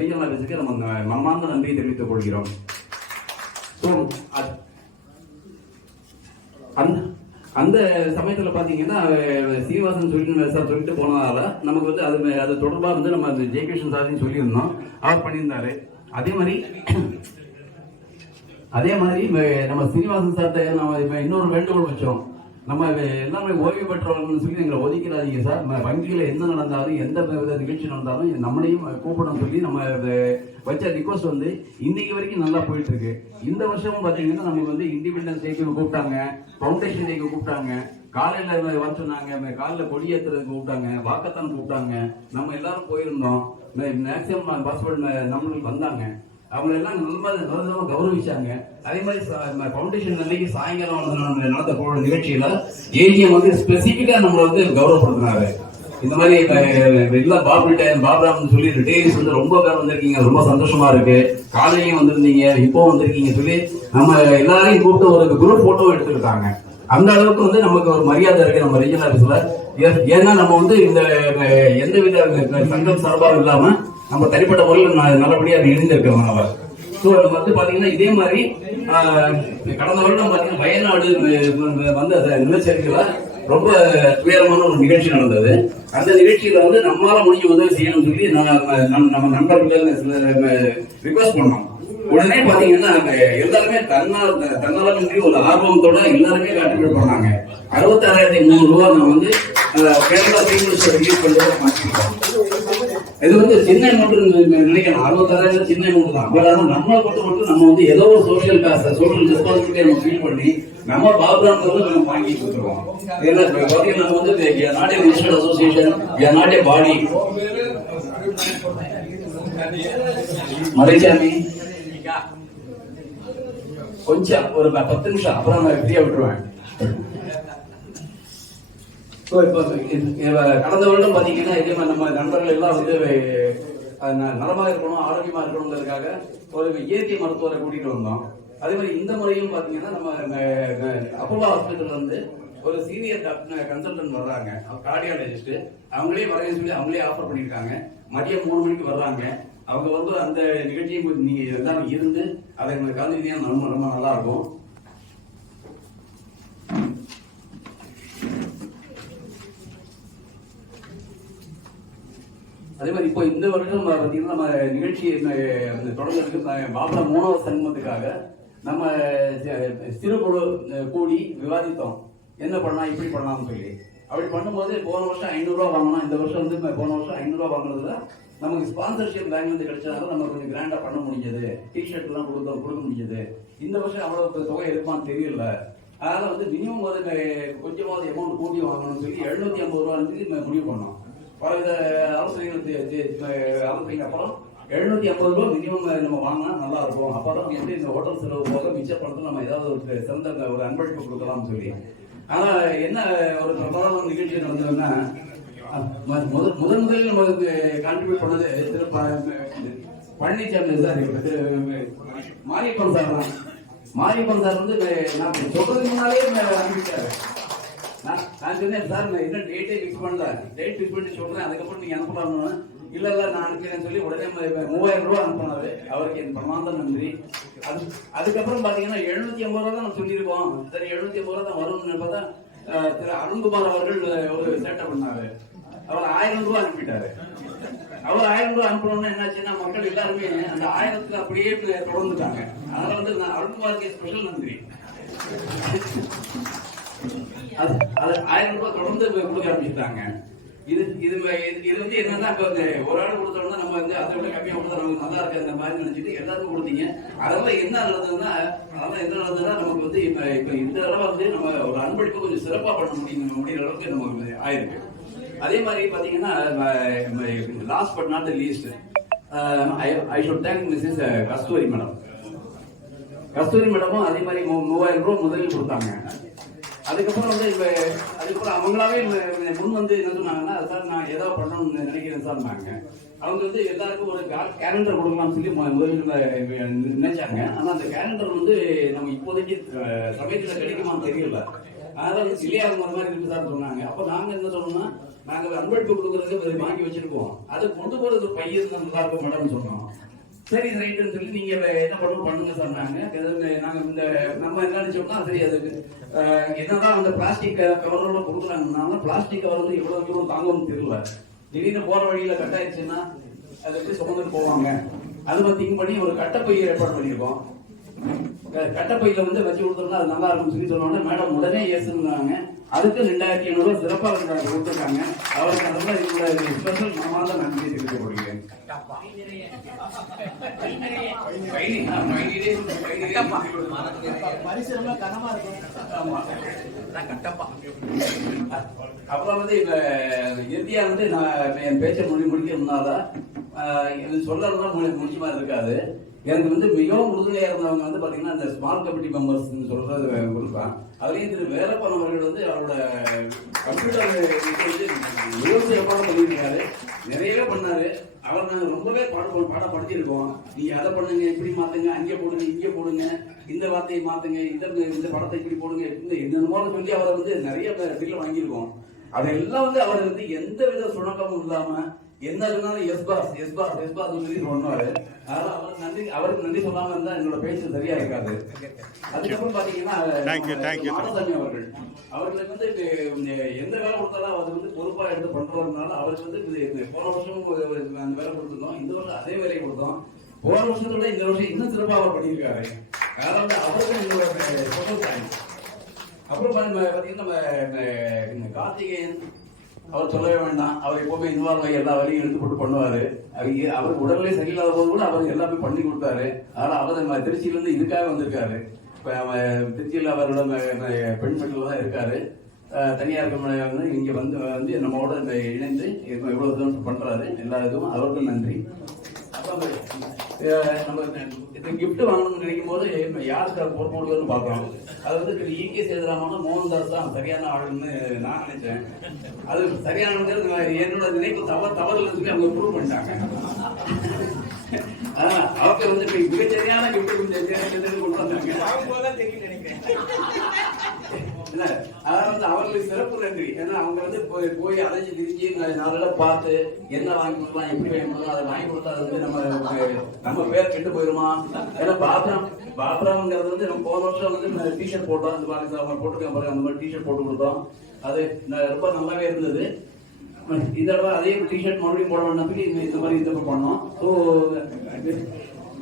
ரீஜனல் ஆஃபீஸுக்கு நம்ம மனமார்ந்த நன்றியை தெரிவித்துக் கொள்கிறோம். அந்த சமயத்துல பாத்தீங்கன்னா சீனிவாசன் சொல்லிட்டு போனதால நமக்கு வந்து அது தொடர்பா வந்து நம்ம ஜெயகிருஷ்ணன் சாரையும் சொல்லியிருந்தோம், அவர் பண்ணியிருந்தாரு. அதே மாதிரி நம்ம சீனிவாசன் சார்ட்ட நம்ம இன்னொரு வேண்டுகோள் வச்சோம். நம்ம எல்லாமே ஓய்வு பெற்றவர்கள்னு சொல்லி எங்களை ஒதுக்கிறாதீங்க சார், வங்கியில் என்ன நடந்தாலும் எந்த வித நிகழ்ச்சி நடந்தாலும் நம்மளையும் கூப்பிடணும் சொல்லி நம்ம வச்ச ரிக்வஸ்ட் வந்து இன்னைக்கு வரைக்கும் நல்லா போயிட்டு இருக்கு. இந்த வருஷமும் பாத்தீங்கன்னா நமக்கு வந்து இண்டிபெண்டன்ஸ் டேக்கு கூப்பிட்டாங்க, ஃபவுண்டேஷன் டேக்கு கூப்பிட்டாங்க, காலையில வர சொன்னாங்க, காலையில கொடியேற்றுறதுக்கு கூப்பிட்டாங்க, வாக்கத்தான் கூப்பிட்டாங்க. நம்ம எல்லாரும் போயிருந்தோம். மேக்சிமம் பாசிபிள் நம்மளுக்கு வந்தாங்க. அவங்க எல்லாம் நல்ல கௌரவிச்சாங்க. அதே மாதிரி ஃபவுண்டேஷன் அன்னைக்கு சாயங்காலம் நடந்த போன நிகழ்ச்சியில AGM வந்து ஸ்பெசிபிக்கா நம்மளை வந்து கௌரவப்படுத்தினாரு. இந்த மாதிரி எல்லா பாபுராம்னு சொல்லி ரிட்டையர்ஸ் வந்து ரொம்ப பேர் வந்திருக்கீங்க, ரொம்ப சந்தோஷமா இருக்கு, காலையிலையும் வந்திருந்தீங்க, இப்போ வந்திருக்கீங்க சொல்லி நம்ம எல்லாரையும் கூப்பிட்டு ஒரு குரூப் போட்டோ எடுத்துக்கிட்டாங்க. அந்த அளவுக்கு வந்து நமக்கு ஒரு மரியாதை இருக்கு நம்ம ரீஜனல் ஆபீஸ்ல. ஏன்னா நம்ம வந்து இந்த எந்த வித சங்கம் சார்பாக இல்லாம நம்ம தனிப்பட்ட முறையில் நல்லபடியாக இணைந்திருக்கிறோம். நம்ம ஸோ நம்ம வந்து பாத்தீங்கன்னா இதே மாதிரி கடந்த வருடம் பாத்தீங்கன்னா வயநாடு வந்து நிலச்சரிக்கையில ரொம்ப துயரமான ஒரு நிகழ்ச்சி நடந்தது. அந்த நிகழ்ச்சியில வந்து நம்மளால முடிஞ்ச உதவி செய்யணும்னு சொல்லி நம்ம நண்பர்கள் ரிக்வெஸ்ட் பண்ணோம். உடனே பாத்தீங்கன்னா எல்லாருமே தன்னாலமின்றி ஒரு ஆர்வத்தோட எல்லாருமே கான்ட்ரிபியூட் பண்ணாங்க. 66,300 ரூபாய் நம்ம வந்து கேரளா சீஃப் மினிஸ்டர் ரிலீஸ் பண்றதை மாற்றிருக்கோம். இது வந்து சின்ன அமௌண்ட் நினைக்கலாம், 66,000 சின்ன அமௌண்ட் தான். பட் ஆனால் நம்மளை பொறுத்த மட்டும் நம்ம வந்து ஏதோ ஒரு சோசியல் ரெஸ்பான்சிபிலிட்டி நம்ம ஃபீல் பண்ணி நம்ம பாபுராம் நம்ம வாங்கி கொடுத்துருவோம். நம்ம வந்து not a minister association, not a body. Maraichami கொஞ்சம் ஒரு 10 நிமிஷம் அப்புறம் நான் ஃப்ரீயா விட்டுருவேன். ஸோ இப்போ கடந்த வருடம் பார்த்தீங்கன்னா இதே மாதிரி நம்ம நண்பர்கள் எல்லாம் வந்து நலமாக இருக்கணும், ஆரோக்கியமா இருக்கணுங்கிறதுக்காக ஒரு இயற்கை மருத்துவரை கூட்டிட்டு வந்தோம். அதே மாதிரி இந்த முறையும் பார்த்தீங்கன்னா நம்ம அப்போலோ ஹாஸ்பிட்டல் வந்து ஒரு சீனியர் டாக்டர் கன்சல்டன்ட் வர்றாங்க, கார்டியாலஜிஸ்ட். அவங்களே வரேன்னு சொல்லி அவங்களே ஆஃபர் பண்ணியிருக்காங்க. மதியம் 3 மணிக்கு வர்றாங்க. அவங்க வந்து அந்த நிகழ்ச்சியை நீங்க எல்லாரும் இருந்து அதை எங்களுக்கு கலந்துக்கிட்டீங்கன்னா ரொம்ப ரொம்ப நல்லா இருக்கும். அதே மாதிரி இப்போ இந்த வருடம் பார்த்தீங்கன்னா நம்ம நிகழ்ச்சி தொடர்ந்து பாபா 3வது சங்கமத்துக்காக நம்ம சிறுகுழு கூடி விவாதித்தோம், என்ன பண்ணலாம் இப்படி பண்ணலாம்னு சொல்லி. அப்படி பண்ணும்போது போன வருஷம் 500 ரூபா வாங்கணும், இந்த வருஷம் வந்து போன வருஷம் 500 ரூபா வாங்குறதுல நமக்கு ஸ்பான்சர்ஷிப் பேங்க் வந்து கிடைச்சதால நம்ம கொஞ்சம் கிராண்டா பண்ண முடிஞ்சது, டிஷர்ட் எல்லாம் கொடுக்க முடிஞ்சது. இந்த வருஷம் அவ்வளவு தொகை இருக்குமான்னு தெரியல. அதனால வந்து மினிமம் ஒரு கொஞ்சமாவது அமௌண்ட் கூட்டி வாங்கணும்னு சொல்லி 750 ரூபான்னு முடிவு பண்ணோம். பலவித ஆலோசனைக்கு அப்புறம் 750 ரூபாய் மினிமம் நம்ம வாங்கினா நல்லா இருக்கும். அப்பதான் வந்து இந்த ஹோட்டல் செலவு போக மிச்ச பணத்தில் நம்ம ஏதாவது ஒரு சிறந்த ஒரு அன்பளிப்பு கொடுக்கலாம்னு சொல்லி. ஆனா என்ன ஒரு பிரபலமான நிகழ்ச்சி நடந்ததுன்னா, முதலில் நமக்கு கான்ட்ரிபியூட் பண்ணது திரு பழனிசாமி சார், மாரியப்பன் சார் தான். மாரியப்பன் சார் வந்து நான் சொல்றதுக்கு முன்னாலே ஆரம்பிச்சாரு. நான் சொன்னேன், சார் நான் இன்னும் டேட்டே ஃபிக்ஸ் பண்ணல, டேட் ஃபிக்ஸ் பண்ணி சொல்றேன், அதுக்கப்புறம் நீங்க அனுப்பலாம்னு. இல்ல நான் அனுப்பினேன்னு சொல்லி உடனே 3000 ரூபாய் அனுப்பினாரு. அவருக்கு என் பிரமாந்த நன்றி. அதுக்கப்புறம் பாத்தீங்கன்னா 750 ரூபா தான் நம்ம சொல்லியிருக்கோம். சரி 750 ரூபா தான் வரும்னு பார்த்தா திரு அருண்குமார் அவர்கள் ஒரு சேட்டை பண்ணாரு. அவர் 1000 ரூபாய் அனுப்பிட்டாரு. அவர் 1000 ரூபாய் அனுப்பணும்னு என்னாச்சுன்னா மக்கள் எல்லாருமே அந்த 1000த்துல அப்படியே தொடர்ந்துட்டாங்க. அதனால வந்து நான் அருண்குமாருக்கு ஸ்பெஷல் நன்றி. அது 1000 ரூபாய் தொடர்ந்து கொடுக்க ஆரம்பிச்சுட்டாங்க. இது வந்து என்னன்னா ஒரு ஆள் கொடுத்தோம்னா நம்ம வந்து அதை விட கம்மியா கொடுத்தா நமக்கு நல்லா இருக்கு அந்த மாதிரி நினைச்சிட்டு எல்லாருக்கும் கொடுத்தீங்க. அதெல்லாம் என்ன நடந்ததுன்னா நமக்கு வந்து இப்ப இந்த தடவை வந்து நம்ம ஒரு அன்பளிப்பு கொஞ்சம் சிறப்பா பண்ண முடியுற அளவுக்கு நமக்கு ஆயிருக்கு. அதே மாதிரி பாத்தீங்கன்னா last but not the least I should thank missus Kasturi madam. Kasturi மேடமும் அதே மாதிரி 3000 ரூபாய் முதலில் கொடுத்தாங்க. அதுக்கப்புறம் வந்து அதுக்கப்புறம் அவங்களாவே முன் வந்து என்ன சொன்னாங்கன்னா, சார் நான் ஏதாவது பண்ணணும்னு நினைக்கிறேன் சார். அவங்க வந்து எல்லாருக்கும் ஒரு கேலண்டர் கொடுக்கலாம்னு சொல்லி முதல்ல நினைச்சாங்க. ஆனா அந்த கேலண்டர் வந்து நம்ம இப்போதைக்கு சமயத்துல கிடைக்குமான்னு தெரியல. அதனால வந்து சிலையாக மாதிரி இருக்கு சார் சொன்னாங்க. அப்ப நாங்க என்ன சொன்னோம்னா, நாங்க அன்பளிப்பு கொடுக்கறதுக்கு வாங்கி வச்சிருக்கோம், அதை கொண்டு போறது ஒரு பையன் நல்லா இருக்கும் மேடம் சொன்னோம். சரி ரைட்டுன்னு சொல்லி நீங்க என்ன பண்ணுங்க சொன்னாங்க. நாங்க இந்த நம்ம என்ன நினைச்சோம்னா, சரி அதுக்கு என்னதான் அந்த பிளாஸ்டிக் கவரோட கொடுக்குறாங்கன்னா, பிளாஸ்டிக் கவர் வந்து எவ்வளவு தாங்கும்னு தெரியல. திடீர்னு போற வழியில கட் ஆயிடுச்சுன்னா அதை எப்படி சுமந்துட்டு போவாங்க, அது மாதிரி திங்க் பண்ணி ஒரு கட்டப்பை ஏற்பாடு பண்ணியிருக்கோம். கட்டப்பையில வந்து வச்சு கொடுத்தோம்னா அது நல்லா இருக்கும்னு சொல்லி சொன்னோட மேடம் உடனே ஏசுனாங்க. அதுக்கு 2500 ரூபாய் சிறப்பாக கொடுத்துருக்காங்க. அவருக்கு அதெல்லாம் இதோட ஸ்பெஷல் மனமார்ந்த நன்றி தெரிவித்துக் கொள்கிறேன். அப்புறம் வந்து இப்ப இறுதியா வந்து நான் என் பேச்சை முடிக்க முன்னால சொல்றதுதான் முடிச்ச மாதிரி இருக்காது. எனக்கு வந்து மிகவும் உறுதுணையா இருந்தவங்க வந்து பாத்தீங்கன்னா இந்த ஸ்மால் கமிட்டி மெம்பர்ஸ் சொல்றது கொடுப்பான். அதுலயும் திரு வேலப்பன் அவர்கள் வந்து அவரோட கம்ப்யூட்டர் மிகவும் சிறப்பாக பண்ணியிருக்காரு, நிறையவே பண்ணாரு. அவர் நாங்கள் ரொம்பவே பாடம் படிச்சிருக்கோம். நீங்க அதை பண்ணுங்க, இப்படி மாத்துங்க, அங்கே போடுங்க, இங்கே போடுங்க, இந்த வார்த்தையை மாத்துங்க, இந்த படத்தை இப்படி போடுங்க, இந்த சொல்லி அவரை வந்து நிறைய பில்ல வாங்கியிருக்கோம். அதெல்லாம் வந்து அவர் வந்து எந்த வித சுணக்கமும் இல்லாம என்ன சொன்னாலும் எஸ் பாஸ் சொல்லி சொன்னாரு. அதனால அவருக்கு நன்றி சொல்லாம இருந்தா என்னோட பேச்சு சரியா இருக்காது. அதுக்கப்புறம் பாத்தீங்கன்னா மாடசாமி அவர்களுக்கு வந்து எந்த வேலை கொடுத்தாலும் அவர் வந்து பொறுப்பா எடுத்து பண்றதுனால அவருக்கு வந்து போன வருஷமும் அந்த வேலை கொடுத்துருந்தோம், இந்த வருஷம் அதே வேலையை கொடுத்தோம். போன வருஷத்தோட இந்த வருஷம் இன்னும் சிறப்பாக அவர் பண்ணியிருக்காரு. அதனால அவருக்கும் எங்களோட அப்புறம் பாத்தீங்கன்னா நம்ம கார்த்திகேயன் அவர் சொல்லவே வேண்டாம். அவர் எப்பவுமே இன்வால்வ் ஆகி எல்லா வேலையும் எடுத்து போட்டு பண்ணுவாரு. அவர் உடல்நிலை சரியில்லாத போது கூட அவர் எல்லாமே பண்ணி கொடுத்தாரு. அதனால அவர் திருச்சியில இருந்து இதுக்காக வந்திருக்காரு. திருச்சியில் அவரோட பெண் பெண்கள் தான் இருக்காரு. தனியார் வந்து இங்க வந்து நம்மளோட இணைந்து இவ்வளவு பண்றாரு. எல்லா இதுவும் அவருக்கும் நன்றி. நம்ம இந்த gift வாங்கணும்னு நினைக்கும் போது யாருக்கு பொறுப்பு கொடுக்கணும்னு பார்க்குறோம். அது வந்து ஈகே சேதுராமன் மோகன்தாஸ் தான் சரியான ஆளுன்னு நான் நினைச்சேன். அது சரியானது என்னோட நினைப்பு தவறுல சொல்லி அவங்க ப்ரூவ் பண்ணிட்டாங்க. அவங்க வந்து மிகச்சரியான கிஃப்ட் கொண்டு வந்தாங்க. அதாவது வந்து அவர்களுக்கு சிறப்பு நன்றி. ஏன்னா அவங்க வந்து போய் அலைஞ்சு திரிஞ்சு நல்லா பார்த்து என்ன வாங்கி கொடுக்கலாம், எப்படி வாங்கி கொடுக்கலாம், அதை வாங்கி கொடுத்தா அது வந்து நம்ம பேர் கெட்டு போயிருமா. ஏன்னா பாத்ராம்ங்கிறது வந்து நம்ம போன வருஷம் வந்து டிஷர்ட் போட்டோம், அந்த மாதிரி அவங்க போட்டுருக்காங்க பாருங்க, அந்த மாதிரி டிஷர்ட் போட்டு கொடுத்தோம். அது ரொம்ப நல்லாவே இருந்தது. இந்த தடவை அதே டிஷர்ட் மறுபடியும் போட வேண்டாம் இந்த மாதிரி இது பண்ணோம். ஸோ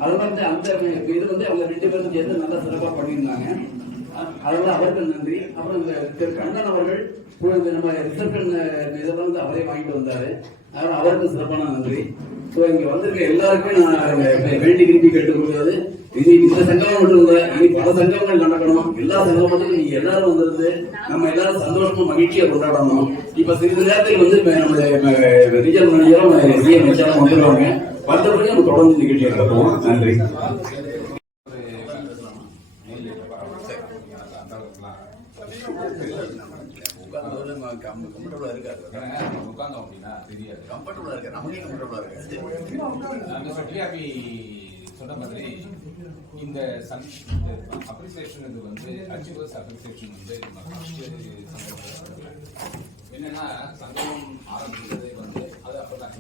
அது மாதிரி அந்த இது வந்து அவங்க 2 பேரும் சேர்ந்து நல்லா சிறப்பாக பண்ணியிருந்தாங்க. அதனால அவர்கள் நன்றி. அப்புறம் திரு கண்ணன் அவர்கள் நம்ம ரிசப்ஷன் இதெல்லாம் வந்து அவரே வாங்கிட்டு வந்தாரு. அதனால அவருக்கு சிறப்பான நன்றி. ஸோ இங்க வந்திருக்க எல்லாருக்குமே நான் வேண்டி விரும்பி கேட்டுக்கொள்வது, இன்னைக்கு இந்த சங்கமம் மட்டும் இல்லை, இன்னைக்கு பல சங்கமங்கள் நடக்கணும். எல்லா சங்கமத்துக்கும் நீங்க எல்லாரும் வந்திருந்து நம்ம எல்லாரும் சந்தோஷமா மகிழ்ச்சியா கொண்டாடணும். இப்ப சிறிது நேரத்தில் வந்து நம்ம ரீஜனல் மேனேஜரும் சிஎம் வச்சாலும் வந்துடுவாங்க. வந்தபடி நம்ம தொடர்ந்து நிகழ்ச்சியை நடத்துவோம். நன்றி. கம்ஃபர்டபுளா இருக்காது. உட்கார்ந்தோம் அப்படின்னா தெரியாது. கம்ஃபர்டபுளா இருக்கு, நமக்கே கம்ஃபர்டபுளா இருக்கு. சொன்ன மாதிரி இந்த அப்ரிசியேஷன் இது வந்து அச்சீவர்ஸ் அப்ரிசியேஷன் வந்து என்னன்னா சங்கமம் ஆரம்பிக்கிறது வந்து அது அப்பதான்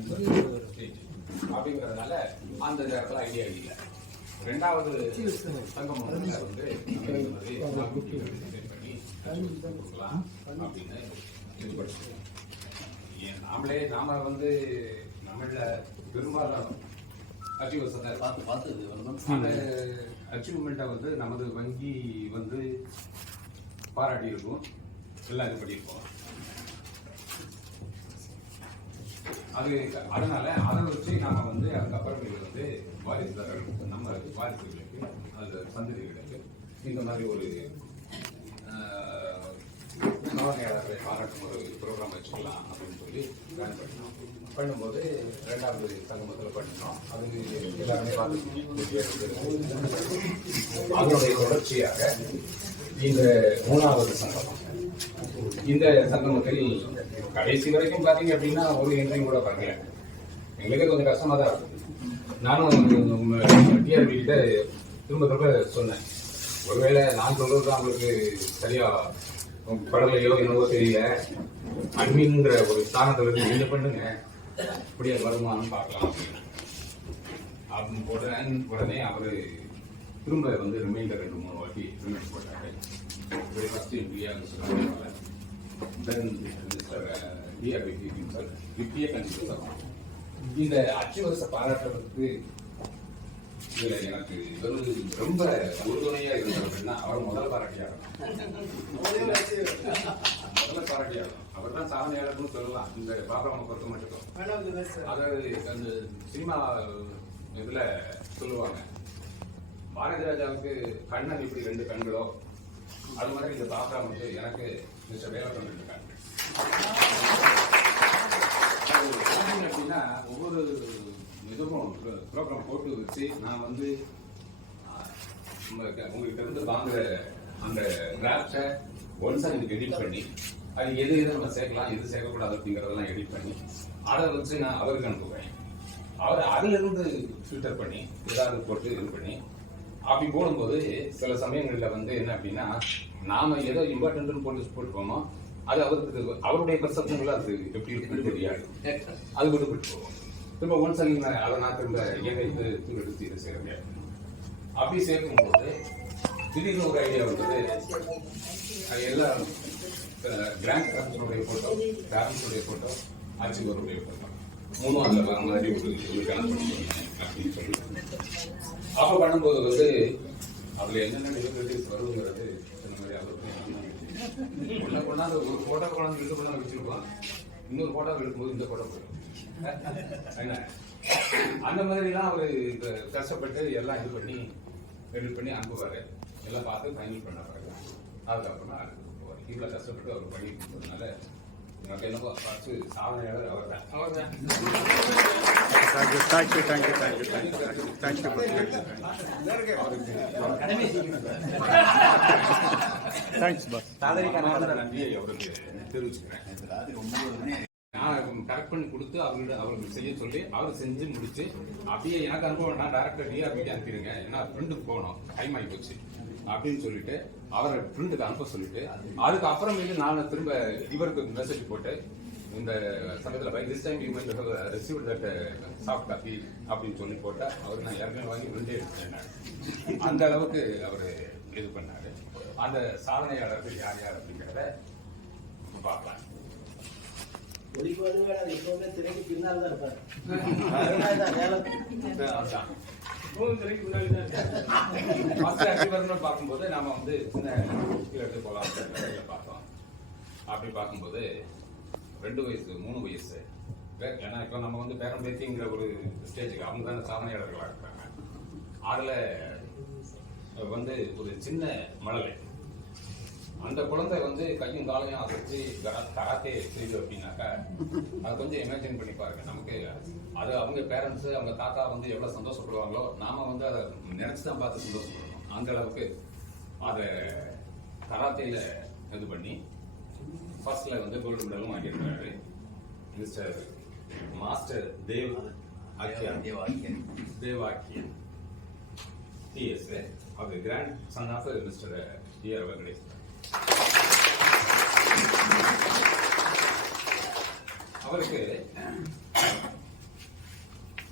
ஸ்டேஜ் அப்படிங்கிறதுனால அந்த நேரத்தில் ஐடியா இல்லை. 2வது சங்கமம் வந்து கொடுக்கலாம் அப்படின்னு இது படிச்சுக்கோம். நாம வந்து நம்மள பெரும்பாலும் அச்சீவ்மெண்ட்டை வந்து நமது வங்கி வந்து பாராட்டி இருக்கும், எல்லாம் இது பண்ணியிருக்கோம். அதனால அதை வச்சு நாம வந்து அதுக்கப்புறம் வந்து வாரிசுதாரர்களுக்கு நம்ம வாரிசுகளுக்கு அந்த சந்ததிகளுக்கு இந்த மாதிரி ஒரு நவநேயாளர்களை பாராட்டும் ஒரு ப்ரோக்ராம் வச்சுக்கலாம் அப்படின்னு சொல்லி பிளான் பண்ணோம். பண்ணும்போது 2வது சங்கமத்தில் பண்ணினோம். அது எல்லாருமே அதனுடைய தொடர்ச்சியாக இந்த 3வது சங்கமம். இந்த சங்கமத்தில் கடைசி வரைக்கும் பார்த்தீங்க அப்படின்னா ஒரு என்ட்ரியும் கூட பண்ணல. எங்களுக்கு கொஞ்சம் கஷ்டமா தான் இருக்கும். நானும் டிஆர்பி கிட்ட திரும்ப சொன்னேன், ஒருவேளை நான் சொல்றது தான் அவங்களுக்கு சரியா படலையோ என்னவோ தெரியல, அட்மின்ங்கிற ஒரு ஸ்தானத்துல இருந்து நீங்க பண்ணுங்க, இப்படியே வருமானு பார்க்கலாம் அப்படின்னு உடனே அவரு திரும்ப வந்து ரிமைண்டர் 2-3 வாட்டி ரிமைண்ட் போட்டாரு. ஃபர்ஸ்ட் இந்தியா இந்த அச்சுவரச பாராட்டுறதுக்கு இதுல எனக்கு ரொம்ப உறுதுணையா இருந்தது அப்படின்னா அவர் முதல் பாராட்டியாளர். அவர் தான் சாதனையாளர்னு சொல்லலாம் இந்த பாபராம பொறுத்த மட்டும். அதாவது அந்த சினிமா இதுல சொல்லுவாங்க, பாரதி ராஜாவுக்கு கண்ணன் இப்படி 2 கண்களோ அது மாதிரி இந்த பாபராமுக்கு எனக்கு மிஸ்டர் வேலப்பன் 2 கண்கள். அப்படின்னா ஒவ்வொரு இதுவும் ப்ரோக்ராம் போட்டு வச்சு நான் வந்து உங்ககிட்ட இருந்து வாங்குற அந்த டிராஃப்டை ஒன்ஸ் எனக்கு எடிட் பண்ணி அது எது நம்ம சேர்க்கலாம் எது சேர்க்கக்கூடாது அப்படிங்கிறதெல்லாம் எடிட் பண்ணி அதை வச்சு நான் அவருக்கு அனுப்புவேன். அவர் அதுல இருந்து ஃபில்டர் பண்ணி ஏதாவது போட்டு இது பண்ணி அப்படி போடும்போது சில சமயங்கள்ல வந்து என்ன அப்படின்னா நாம ஏதோ இம்பார்ட்டன்ட் போட்டு போனோம், அது அவருக்கு அவருடைய பெர்செப்ஷன்ல அது எப்படி இருக்குன்னு தெரியாது, அது மட்டும் போட்டு போவோம். திரும்ப ஒன்ஸ் அதை நான் திரும்ப இயற்கை எடுத்து இதை செய்ய முடியாது. அப்படி சேர்க்கும்போது திடீர்னு ஒரு ஐடியா வந்தது, எல்லாம் கிராண்ட் பேரண்ட்ஸுடைய போட்டோ, பேரண்ட்ஸுடைய போட்டோ, ஆட்சிவருடைய போட்டோ 3 அதில் வர மாதிரி ஒரு கணக்கு பண்ணி அப்படின்னு சொல்லி அப்போ பண்ணும்போது வந்து அதுல என்னென்ன டிஃபிகல்டிஸ் வருங்கிறது இந்த மாதிரி அவருக்கு ஒன்றை கொண்டாந்து ஒரு போட்டோ கொண்டாந்து 2 கொண்டாந்து வச்சிருக்கோம், இன்னொரு போட்டோ எடுக்கும்போது இந்த போட்டோ போயிடும் என்ன அந்த மாதிரிலாம் அவரு கஷ்டப்பட்டு எல்லாம் இது பண்ணி எடிட் பண்ணி அனுப்புவாரு. எல்லாம் பார்த்து ஃபைனல் பண்ண பாருங்க. அதுக்கப்புறமா இவ்வளோ கஷ்டப்பட்டு அவர் பண்ணி கொடுத்ததுனால எனக்கு என்னப்போ ஃபர்ஸ்ட் சாதனையாளர் அவர் தான். நன்றியை அவருக்கு தெரிவிச்சுக்கிறேன். நான் கரெக்ட் பண்ணி கொடுத்து அவருக்கு செய்ய சொல்லி அவர் செஞ்சு முடிச்சு அப்படியே எனக்கு அனுபவம் நான் டைரக்டர் டிஆர்பிக்கு அனுப்பிடுங்க, ஏன்னா பிரிண்ட்டுக்கு போகணும், டைம் ஆகி போச்சு அப்படின்னு சொல்லிட்டு அவரை பிரிண்ட்டுக்கு அனுப்ப சொல்லிட்டு அதுக்கப்புறமேட்டு நான் திரும்ப இவருக்கு மெசேஜ் போட்டு இந்த சமயத்தில் by this time you might have received that soft copy அப்படின்னு சொல்லி போட்டா அவர் நான் ஏற்கனவே வாங்கி பிரிண்டே எடுத்தேன். அந்த அளவுக்கு அவர் இது பண்ணாரு. அந்த சாதனையாளர்கள் யார் யார் அப்படிங்கிறத பார்க்கலாம். திரைக்கு பின்னால் தான் இருப்பாரு. பார்க்கும்போது நாம வந்து சின்ன எடுத்து போலாம் பார்த்தோம். அப்படி பார்க்கும்போது 2 வயசு 3 வயசு, ஏன்னா இப்ப நம்ம வந்து பேரம் பேத்திங்கிற ஒரு ஸ்டேஜுக்கு அவங்க தானே சாதனையாளர்களா இருக்காங்க. அதுல வந்து ஒரு சின்ன மழலை அந்த குழந்தை வந்து கையும் காலையும் அசைச்சு கராத்தே செய்து அப்படின்னாக்கா அது கொஞ்சம் இமேஜின் பண்ணி பாருங்க. நமக்கு அது அவங்க பேரண்ட்ஸ் அவங்க தாத்தா வந்து எவ்வளவு சந்தோஷப்படுவாங்களோ நாம வந்து அதை நினைச்சுதான் பார்த்து சந்தோஷப்படணும். அந்த அளவுக்கு அதை கராத்தேல இது பண்ணி ஃபர்ஸ்ட்ல வந்து கோல்டு மெடலும் வாங்கியிருக்காரு மிஸ்டர் மாஸ்டர் தேவாக்கியன் TS, அவர் grandson of mister TR Venkatesh. அவருக்கு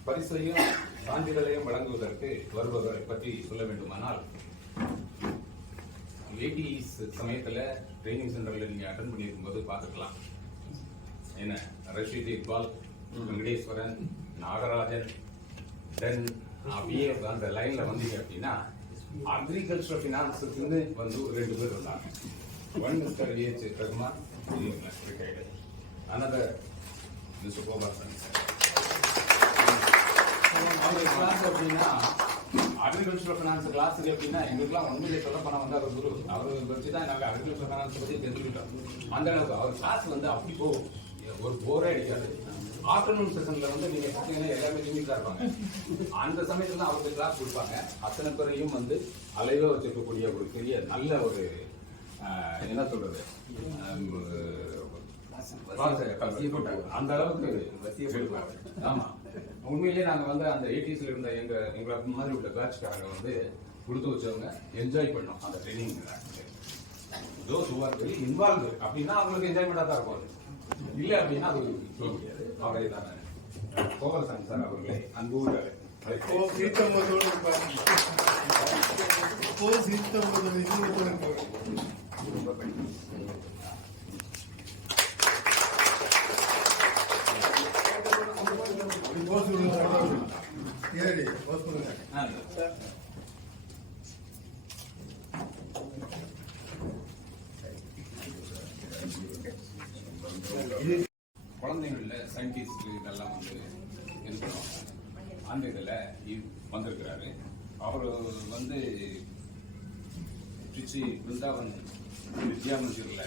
பரிசையும் சான்றிதழையும் வழங்குவதற்கு வருபவரை பற்றி சொல்ல வேண்டுமானால் 80s சமயத்துல ட்ரைனிங் சென்டர்ல நீங்க அட்டன் பண்ணியிருக்கும் போது பார்த்துக்கலாம். என்ன ரஷீத் இக்பால், வெங்கடேஸ்வரன், நாகராஜன், தென் அப்படியே அந்த லைன்ல வந்தீங்க அப்படின்னா அக்ரிகல்ச்சர் பினான்ஸுக்குன்னு வந்து 2 பேர் இருந்தாங்க. One mister EH Rahman, another mister Gopalsan. அவங்க கிளாஸ் அப்படின்னா அக்ரிகல்ச்சர் பினான்ஸ் கிளாஸுக்கு அப்படின்னா எங்களுக்குலாம் உண்மையிலே சொல்ல போனா வந்து அவர் குரு, அவர் வச்சுதான் நாங்கள் அக்ரிகல்ச்சர் பினான்ஸ் பத்தி தெரிஞ்சுக்கிட்டோம். அந்த அளவுக்கு அவர் கிளாஸ் வந்து அப்படி போகும், ஒரு போரே அடிக்காது. ஆஃப்டர்நூன் செஷன்ல வந்து நீங்க பாத்தீங்கன்னா எல்லாமே தூங்கிட்டு தான் இருப்பாங்க. அந்த சமயத்துல தான் அவருக்கு கிளாஸ் கொடுப்பாங்க. அத்தனை பேரையும் வந்து அலைவ வச்சிருக்கக்கூடிய ஒரு பெரிய நல்ல ஒரு என்ன சொல்றது அந்த அளவுக்கு. ஆமா, உண்மையிலேயே நாங்க வந்து அந்த 80s இருந்த எங்களை மாதிரி உள்ள பேட்ச்காரங்க வந்து கொடுத்து வச்சவங்க என்ஜாய் பண்ணோம் அந்த training. Those who are very involve அப்படின்னா அவங்களுக்கு என்ஜாய்மெண்டா தான் இருக்கும். இல்ல அப்படின்னா அது சொல்ல முடியாது. அவரே தான் கோபால்சாமி சார் அவர்களே அன்போடு குழந்தைங்கள்ல சயின்டிஸ்ட் இதெல்லாம் வந்து இருக்கணும். அந்த இதுல வந்திருக்கிறாரு. அவர் வந்து திருச்சி பிருந்தாவன் வித்யா மந்திரில்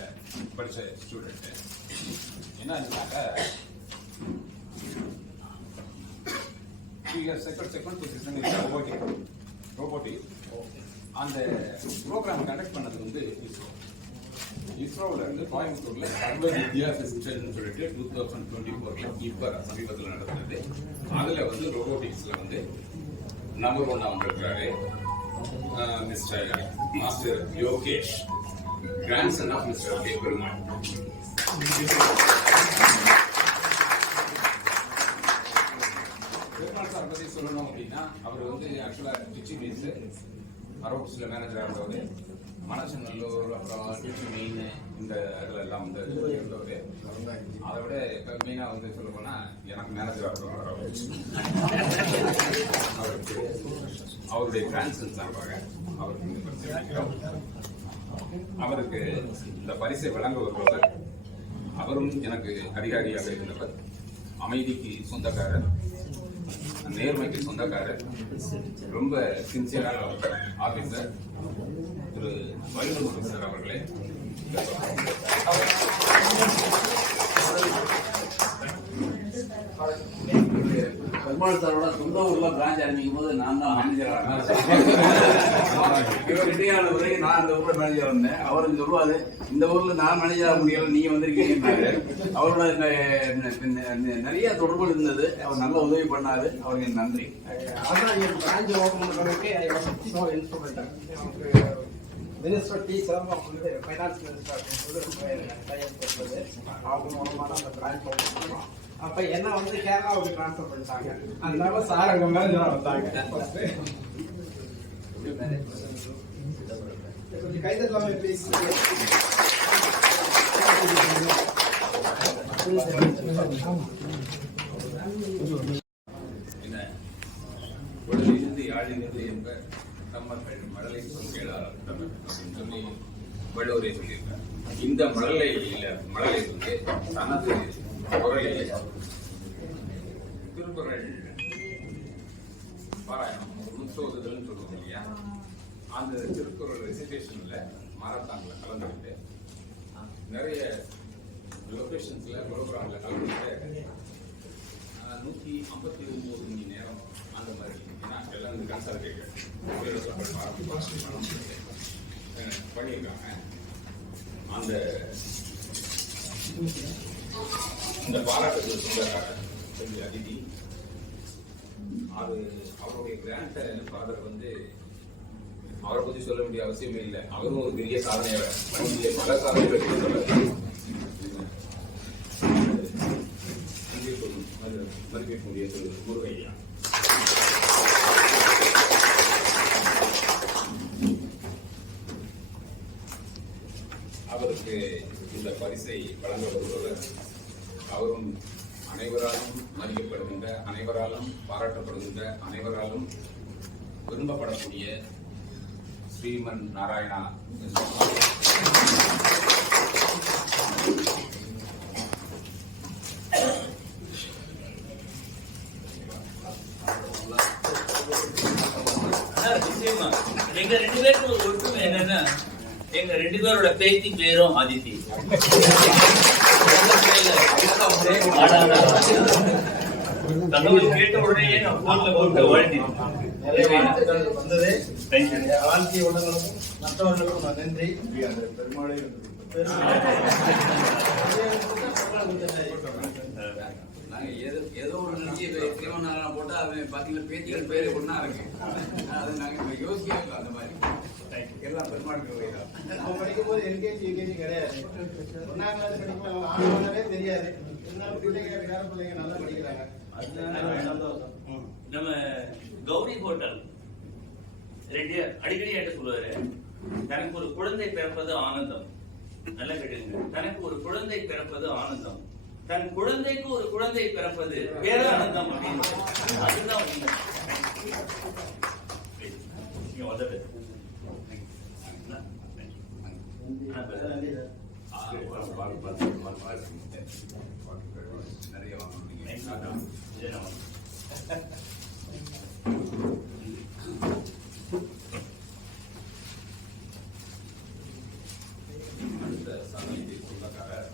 படிச்ச ஸ்டூடெண்ட். என்னன்னாக்கா செகண்ட் பொசிஷன் ரோபோட்டிக் அந்த ப்ரோக்ராம் கண்டக்ட் பண்ணது வந்து இஸ்ரோவில் இருந்து கோயம்புத்தூர்ல சர்வர் வித்யா ஃபெஸ்டிவல்னு சொல்லிட்டு 2024 இப்ப சமீபத்தில் நடந்தது. அதுல வந்து ரோபோட்டிக்ஸ்ல வந்து நம்பர் 1 வந்திருக்கிறாரு mister master Yogesh, grandson of mister K Perumal. Perumal sir பத்தி சொல்லணும் அப்படின்னா அவர் வந்து ஆக்சுவலா டிச்சி மீன்ஸ் அரௌட்ஸ்ல மேனேஜரா இருந்தவர். மணச்சநல்லூர் அப்புறம் டிச்சி மீன் இந்த இதுல எல்லாம் வந்து இருந்தவர். அதை விட மெயினா வந்து சொல்ல போனா எனக்கு மேனேஜரா இருந்தவர் அவருடைய கிராண்ட்சன் சார்பாக அவருக்கு இந்த பரிசை வழங்க வருபவர். அவரும் எனக்கு அதிகாரியாக இருந்தவர். அமைதிக்கு சொந்தக்காரர், நேர்மைக்கு சொந்தக்காரர், ரொம்ப சின்சியரான ஆபீசர் திரு வைகுண்டம் சார் அவர்களே. பெருமாள் சாரோட சொந்த ஊர்ல பிரான்ச் ஆரம்பிக்கும் போது நான் தான் மேனேஜர் ரெட்டியான வரைக்கும் நான் அந்த ஊர்ல மேனேஜர் வந்தேன். அவருக்கு சொல்லுவாரு, இந்த ஊர்ல நான் மேனேஜர் ஆக முடியல, நீங்க வந்திருக்கீங்க. அவரோட நிறைய தொடர்பு இருந்தது. அவர் நல்ல உதவி பண்ணாரு. அவருக்கு நன்றி. பிரான்ச் ஓபன் பண்ணுறதுக்கு இன்ஸ்ட்ருமெண்ட் மினிஸ்டர் டி சர்மா வந்து ஃபைனான்ஸ் மினிஸ்டர் கொடுத்தது அவங்க மூலமாக அந்த பிரான்ச் ஓப்பன் பண்ணோம். அப்போ என்ன வந்து கேரளாவுக்கு ட்ரான்ஸ்ஃபர் பண்ணிட்டாங்க. அதனால சார் அங்கே மேனேஜராக வந்தாங்க. கொஞ்சம் கைதட்டலாமே ப்ளீஸ். என்ன உடலிருந்து யாழிருந்து என்ப தம்மர்கள் மடலை சொல்கிறார் அப்படின்னு சொல்லி வள்ளுவரே சொல்லியிருக்கார். இந்த மடலை வந்து தனது குரலில் திருக்குறள் பாராயணம் முன்சோதுதல்னு சொல்லுவோம் இல்லையா, அந்த திருக்குறள் ரெசிடேஷன்ல மாரத்தான்ல கலந்துக்கிட்டு நிறைய லொகேஷன்ஸ்ல ப்ரோக்ராம்ல கலந்துக்கிட்டு 159 மணி நேரம் அந்த மாதிரி எல்லாம் கன்சல்டேட் பண்ணியிருக்காங்க. அந்த இந்த பாராட்டுகள் சொல்ல அதிதி அது அவருடைய கிராண்ட் ஃபாதர் வந்து அவரை பத்தி சொல்ல வேண்டிய அவசியமே இல்லை. அவரும் ஒரு பெரிய சாதனையாளர், பல சாதனைகள் மதிப்பிற்குரிய திரு முருகையா. அவருக்கு இந்த பரிசை வழங்க வருபவர் அவரும் அனைவராலும் மதிக்கப்படுகின்ற, அனைவராலும் பாராட்டப்படுகின்ற, அனைவராலும் விரும்பப்படக்கூடிய ஸ்ரீமன் நாராயணா. எங்க 2 பேருக்கு ஒரு ஒற்றுமை என்னன்னா, எங்க 2 பேரோட பேத்தி பேரும் அதித்தி. தகவல் கேட்ட உடனே நான் போன்ல போட்டு வாழ்த்தினேன். வந்தது வாழ்க்கை உள்ளவங்களுக்கும் மற்றவர்களுக்கும் நன்றி. பெருமாளை ஏதோ ஒரு நடிகை திருமணம் போட்டா அது பாத்தீங்கன்னா பேத்திகள் பேரு ஒன்னா இருக்கு. அது நாங்க யோசிக்கவே இல்லை. அந்த மாதிரி எல்லாம் பெருமாளுக்கு அவன் படிக்கும் போது எல்கேஜி யூகேஜி கிடையாது. 1ஆம் கிளாஸ் படிக்கும் ஆனவே தெரியாது. இருந்தாலும் பிள்ளைங்க பேர பிள்ளைங்க நல்லா படிக்கிறாங்க. நம்ம கௌரி ஹோட்டல் அடிக்கடி என்கிட்ட சொல்லுவாரு, தனக்கு ஒரு குழந்தை பிறப்பது ஆனந்தம். நல்லா கேட்டுங்க, தனக்கு ஒரு குழந்தை பிறப்பது ஆனந்தம், தன் குழந்தைக்கு ஒரு குழந்தை பிறப்பது பேரானந்தம் அப்படின்னு. அதுதான் உண்மை. நிறைய வாங்க. அடுத்த சமயத்தை சொந்தக்காரர்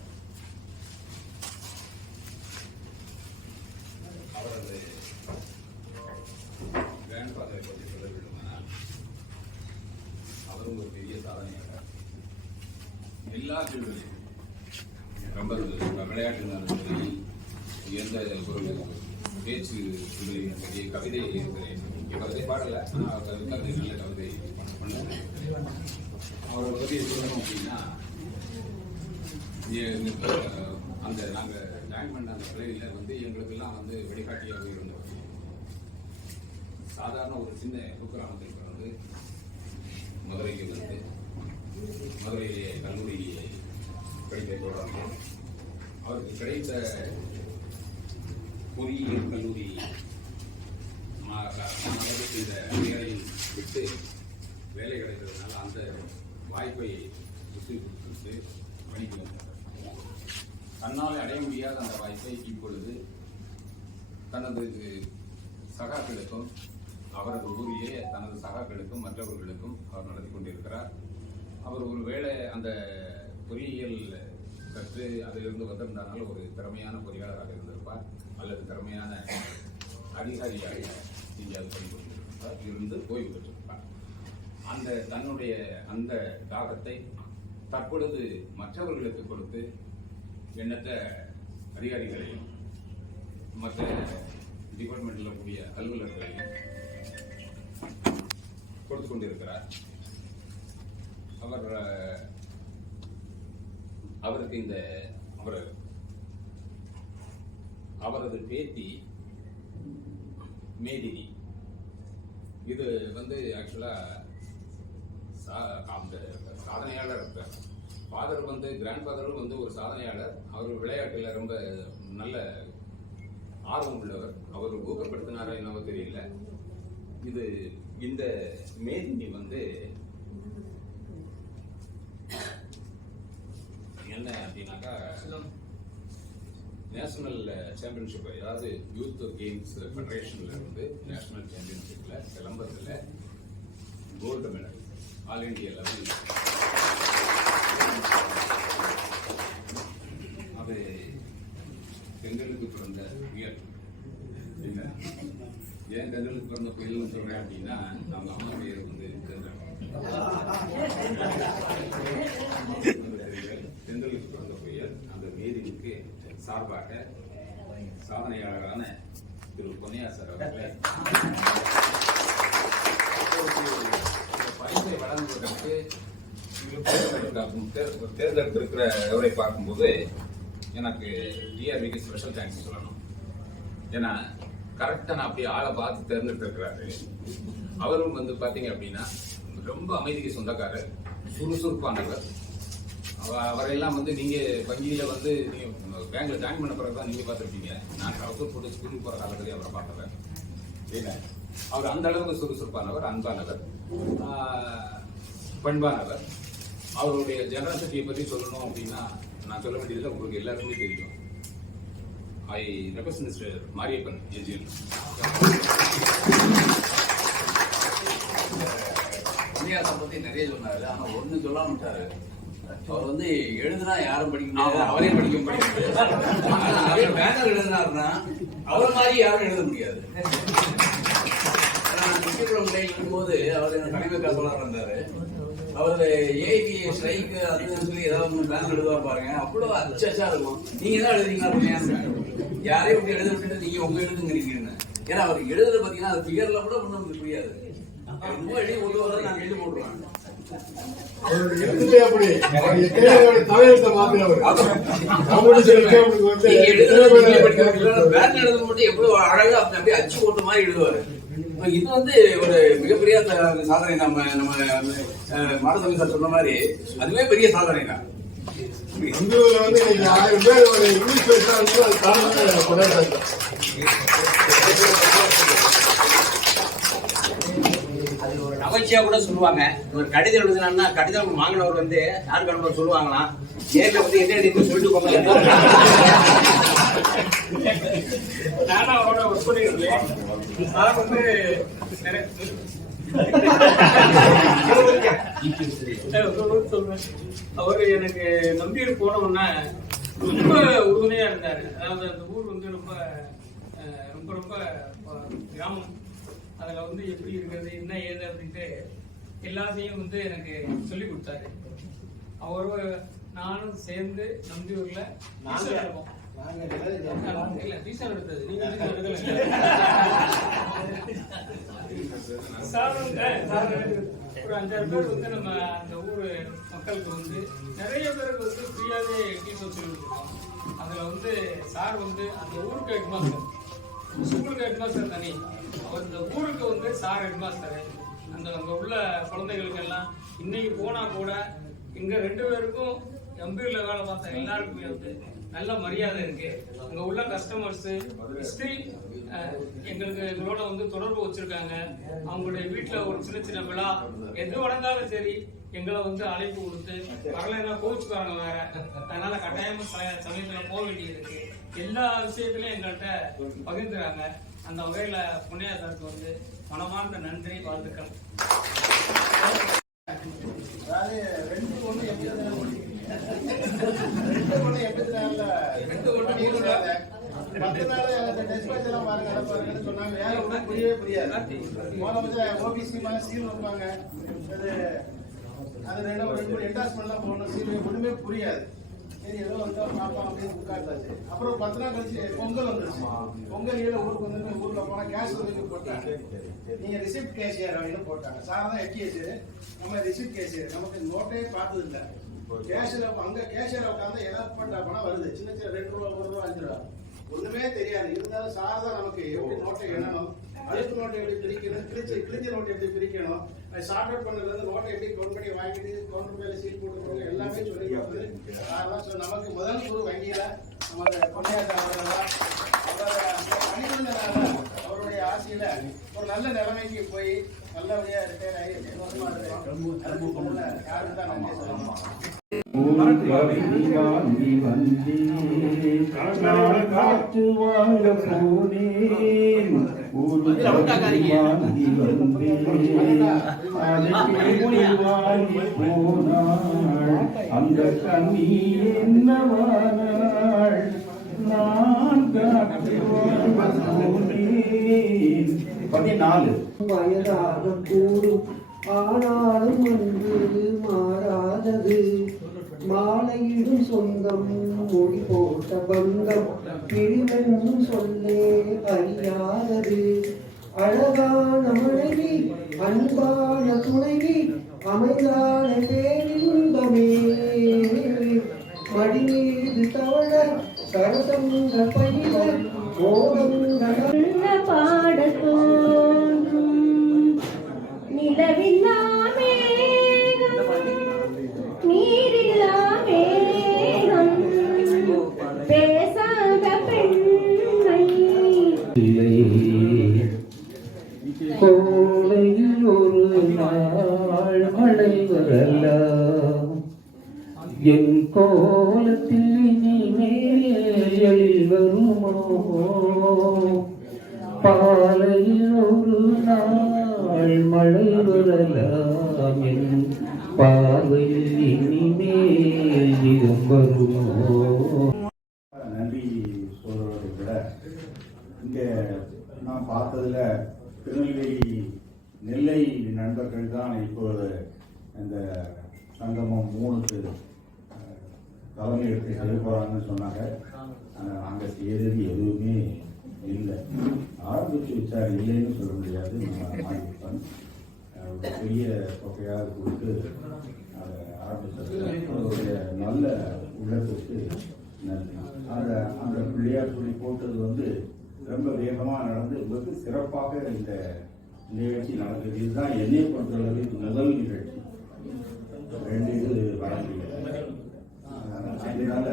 அவரது கிராண்ட் ஃபாதரை பற்றி சொல்ல வேண்டுமானால் அவரும் ஒரு பெரிய சாதனையாளர். எல்லா ஃபீல்டுகளிலும் ரொம்ப விளையாட்டு சரி, எந்த ஒரு பேச்சு சரி, கவிதை இருக்கிறேன். கவிதை பாடல, ஆனால் கவிதை நல்ல கவிதை பண்ணேன். அவரை பற்றி சொல்லணும் அப்படின்னா, அந்த நாங்கள் ஜாயின் பண்ண அந்த பிள்ளைகளில் வந்து எங்களுக்கெல்லாம் வந்து வழிகாட்டியாக இருந்தவர். சாதாரண ஒரு சின்ன குக்கிராமத்தில் பிறந்து மதுரைக்கு வந்து மதுரையிலே கல்லூரி படிக்க தொடர்ந்து அவருக்கு கிடைத்த பொறியியல் கல்லூரி இந்த வேலையை விட்டு வேலை கிடைத்ததுனால அந்த வாய்ப்பை விட்டு கொடுத்து படிக்க வந்தார். தன்னால் அடைய முடியாத அந்த வாய்ப்பை இப்பொழுது தனது சகாக்களுக்கும் அவரது ஊரிலே தனது சகாக்களுக்கும் மற்றவர்களுக்கும் அவர் நடத்தி கொண்டிருக்கிறார். அவர் ஒரு வேளை அந்த பொறியியல் கற்று அதிலிருந்து வந்திருந்தனால் ஒரு திறமையான பொறியாளராக இருந்திருப்பார், அல்லது திறமையான அதிகாரியாக எங்கேயாவது பணிபுரிந்திருப்பார், இருந்து ஓய்வு பெற்றிருப்பார். அந்த தன்னுடைய அந்த தாகத்தை தற்பொழுது மற்றவர்களுக்கு கொடுத்து எண்ணற்ற அதிகாரிகளையும் மற்ற டிபார்ட்மெண்ட்டில் கூடிய அலுவலர்களையும் கொடுத்து கொண்டிருக்கிறார். அவருக்கு இந்த அவரது பேத்தி மேதினி, இது வந்து ஆக்சுவலா அந்த சாதனையாளர் இருக்கார். ஃபாதர் வந்து கிராண்ட் ஃபாதரும் வந்து ஒரு சாதனையாளர். அவர் விளையாட்டில் ரொம்ப நல்ல ஆர்வம் உள்ளவர். அவர் ஊக்கப்படுத்தினாரா என்னவோ தெரியல. இந்த மேதினி வந்து என்ன அப்படின்னாக்கா நேஷனல் சாம்பியன்ஷிப், அதாவது யூத் கேம்ஸ் ஃபெடரேஷன்ல இருந்து நேஷனல் சாம்பியன்ஷிப்ல சிலம்பத்துல gold medal all India level. அது பெண்களுக்கு பிறந்த புயல். ஏன் பெண்களுக்கு பிறந்த புயல்னு சொல்றேன் அப்படின்னா, அவங்க அம்மா பேர் வந்து பெண்களுக்கு பிறந்த புயல். அந்த மேதினிக்கு சார்பாக சாதனையாளரான திரு பொன்னியாசர் அவர்களை பரிசை வழங்குவதற்கு தேர்ந்தெடுத்திருக்கிறவரை பார்க்கும்போது எனக்கு டிஆர்பிக்கு ஸ்பெஷல் தேங்க்ஸ் சொல்லணும். ஏன்னா கரெக்டா நான் அப்படியே ஆளை பார்த்து தேர்ந்தெடுத்திருக்கிறாரு. அவரும் வந்து பாத்தீங்க அப்படின்னா ரொம்ப அமைதிக்கு சொந்தக்காரர், சுறுசுறுப்பானவர். அவரெல்லாம் வந்து நீங்க வங்கியில வந்து நீங்க பேங்க்ல ஜாயின் பண்ண பிறகுதான் நீங்க பார்த்துருப்பீங்க. நான் ட்ரவுசர் போட்டு ஸ்கூலுக்கு போற காலத்திலே அவரை பார்த்தவர். இல்லை, அவர் அந்த அளவுக்கு சுறுசுறுப்பானவர், அன்பானவர், பண்பானவர். அவருடைய ஜெனரசிட்டியை பற்றி சொல்லணும் அப்படின்னா நான் சொல்ல வேண்டியதில்லை, உங்களுக்கு எல்லாருக்குமே தெரியும். I represent mister Mariappan AGL. பொன்னியாசை பத்தி நிறைய சொன்னாரு, ஆனா ஒண்ணு சொல்லாம விட்டாரு. அவர் வந்து எழுதுனா யாரும் படிக்க முடியாது, அவரே படிக்க முடியாது. அவர் பேனர் எழுதினாருன்னா அவர் மாதிரி யாரும் எழுத முடியாது. இருக்கும்போது அவர் கணித காசலாக இருந்தாரு. அவரு ஏஐடி ஸ்ட்ரைக்கு அதுன்னு சொல்லி ஏதாவது பேனர் எழுதுவார் பாருங்க, அவ்வளவு அச்சா இருக்கும். நீங்க தான் எழுதுறீங்களா? யாரையும் இப்படி எழுத விட்டுட்டு நீங்க உங்க எழுதுங்கிறீங்கன்னு. ஏன்னா அவருக்கு எழுதுறது பாத்தீங்கன்னா அது ஃபிகர்ல கூட ஒன்றும் நமக்கு புரியாது. ரொம்ப எழுதி ஒன்று நான் எழுதி போட்டுருவேன். எவ்வளவு அழகா அப்படியே அச்சு போட்ட மாதிரி எழுதுவாரு. இது வந்து ஒரு மிகப்பெரிய சாதனை. நம்ம மாடசாமி சார் சொன்ன மாதிரி அதுவே பெரிய சாதனை தான். அது ஒரு நகைச்சியா கூட சொல்லுவாங்க. ஒரு கடிதம் எழுதுனா கடிதம் வாங்கினவர் வந்து யார் கணவர் சொல்லுவாங்களாம், நேரில் வந்து என்ன எழுதி சொல்லிட்டு போங்க. நானும் அவரோட ஒர்க் பண்ணிருக்கேன். சார் வந்து சொல்றேன், அவரு எனக்கு நம்பியூர் போன உடனே ரொம்ப உறுதுணையா இருந்தாரு. அதாவது அந்த ஊர் வந்து ரொம்ப ரொம்ப ரொம்ப கிராமம். அதுல வந்து எப்படி இருக்கிறது என்ன ஏது அப்படின்ட்டு எல்லாத்தையும் வந்து எனக்கு சொல்லி கொடுத்தாரு. அவரு நானும் சேர்ந்து நம்பியூர்ல இருக்கோம். இல்ல டீசல் எடுத்தது நீங்க ஒரு 5-6 பேர் வந்து நம்ம அந்த ஊர் மக்களுக்கு வந்து நிறைய பேருக்கு வந்து ஃப்ரீயாவே டீசல் சொல்லி கொடுத்தோம். அதுல வந்து சார் வந்து அந்த ஊருக்கு ஹெட்மாஸ்டர், ஸ்கூலுக்கு ஹெட்மாஸ்டர் தனி, அவர் இந்த ஊருக்கு வந்து சார் ஹெட்மாஸ்டர். அந்த அங்க உள்ள குழந்தைகளுக்கு எல்லாம் இன்னைக்கு போனா கூட இங்க 2 பேருக்கும் எம்பீர்ல வேலை பார்த்த எல்லாருக்குமே வந்து நல்ல மரியாதை இருக்கு. அங்க உள்ள கஸ்டமர்ஸ் ஹிஸ்டரி எங்களோட வந்து தொடர்பு வச்சிருக்காங்க. அவங்களுடைய வீட்டுல ஒரு சின்ன சின்ன விழா எது வளர்ந்தாலும் சரி எங்களை வந்து அழைப்பு கொடுத்து வரலைன்னா கோச்சுக்காரங்க வேற, அதனால கட்டாயமா சமயத்துல போக வேண்டியது இருக்கு. எல்லா விஷயத்திலையும் எங்கள்கிட்ட பகிர்ந்துறாங்க. அந்த வகையில பொன்னியாசருக்கு வந்து மனமார்ந்த நன்றி, வாழ்த்துக்கள். 10 நாள் அந்த டெஸ்பாச் எல்லாம் பாருங்க அதை பாருங்கன்னு சொன்னாங்க. வேற ஒன்றும் புரியவே புரியாது. முதல்ல ஓபிசி மேல சீல் வைப்பாங்க, அது ரெண்டு என்டாஸ்மெண்ட்லாம் போகணும், சீல் ஒண்ணுமே புரியாது. சரி ஏதோ வந்தா பார்ப்போம் அப்படின்னு உட்கார்ந்தாச்சு. அப்புறம் 10 நாள் கழிச்சு பொங்கல் வந்துருச்சு. பொங்கல் ஊருக்கு வந்து ஊர்ல போனா கேஷ் வந்து போட்டாங்க, நீங்க ரிசிப்ட் கேஷியர் அப்படின்னு போட்டாங்க. சார் தான் எட்டிஎஸ், நம்ம ரிசிப்ட் கேஷியர், நமக்கு நோட்டே பார்த்தது இல்லை. கேஷியர் அங்க கேஷியர் உட்காந்து ஏகப்பட்ட பணம் வருது, சின்ன சின்ன 2 ரூபா 1 ரூபா 5 ரூபா, ஒண்ணுமே தெரியாது. இருந்தாலும் சார் தான் நமக்கு எப்படி நோட்டை எண்ணணும், அழுத்து நோட்டை எப்படி பிரிக்கணும், கிழிஞ்ச நோட்டை எப்படி பிரிக்கணும், ஷார்ட் அவுட் பண்ணதுல இருந்து நோட்டை எப்படி கவுண்ட் பண்ணி வாங்கிட்டு கவுண்டர் மேல சீல் போட்டு எல்லாமே சொல்லி சார் தான் நமக்கு முதல் குரு வங்கியில நம்ம பொன்னையாட்ட அவருடைய ஆசையில ஒரு நல்ல நிலைமைக்கு போய் நல்லபடியா ரிட்டையர் ஆகி யாருக்கு தான் நன்றி சொல்லணும். காற்று வாழ போனேன் அந்த கண்ணி என்னவானாள் நான் காற்று வாழ போனேன். 14 வயதாக கூடும் ஆனாலும் ஒன்று மாறாதது, மாலையிடும் சொந்தம் மொழி போட்ட பந்தம் பிரிவென்னும் சொல்லே அறியாதது. அழகான மனைவி அன்பான துணைவி அமைதான பேரின்பமே, மடி மீது தவழ சரசங்கள் பயில ஓடங்கள் பாட தோன்றும் நிலவில்லாமே நீரில்லாமே பேசாத பெண்ணை கோலையில் ஒரு நாள் மழை வரலாம், என் கோலத்தில் இனிமேல் வருமோ, பாலையில் ஒரு நாள் மழை வரலாம், என் பார்வையில் இனிமேல் நிறம் வருமோ. நன்றி சொல்றதை விட இங்கே நான் பார்த்ததுல திருநெல்வேலி நெல்லை நண்பர்கள் தான் இப்போது இந்த சங்கமம் 3க்கு தலைமை எடுத்து செய்ய போறாங்கன்னு சொன்னாங்க. அங்கே செய்யறது எதுவுமே இல்லை, ஆரம்பிச்சு வச்சா இல்லைன்னு சொல்ல முடியாது. நம்ம ஒரு பெரிய தொகையாக கொடுத்து அதை ஆரம்பிச்சது நல்ல உள்ளத்துக்கு நன்றி. அந்த பிள்ளையார் சொல்லி போட்டது வந்து ரொம்ப வேகமாக நடந்து வெகு சிறப்பாக இந்த நிகழ்ச்சி நடக்குது. இதுதான் என்னை பொறுத்தளவில் முதல் நிகழ்ச்சி, 2 இது வழங்கியது. அதனால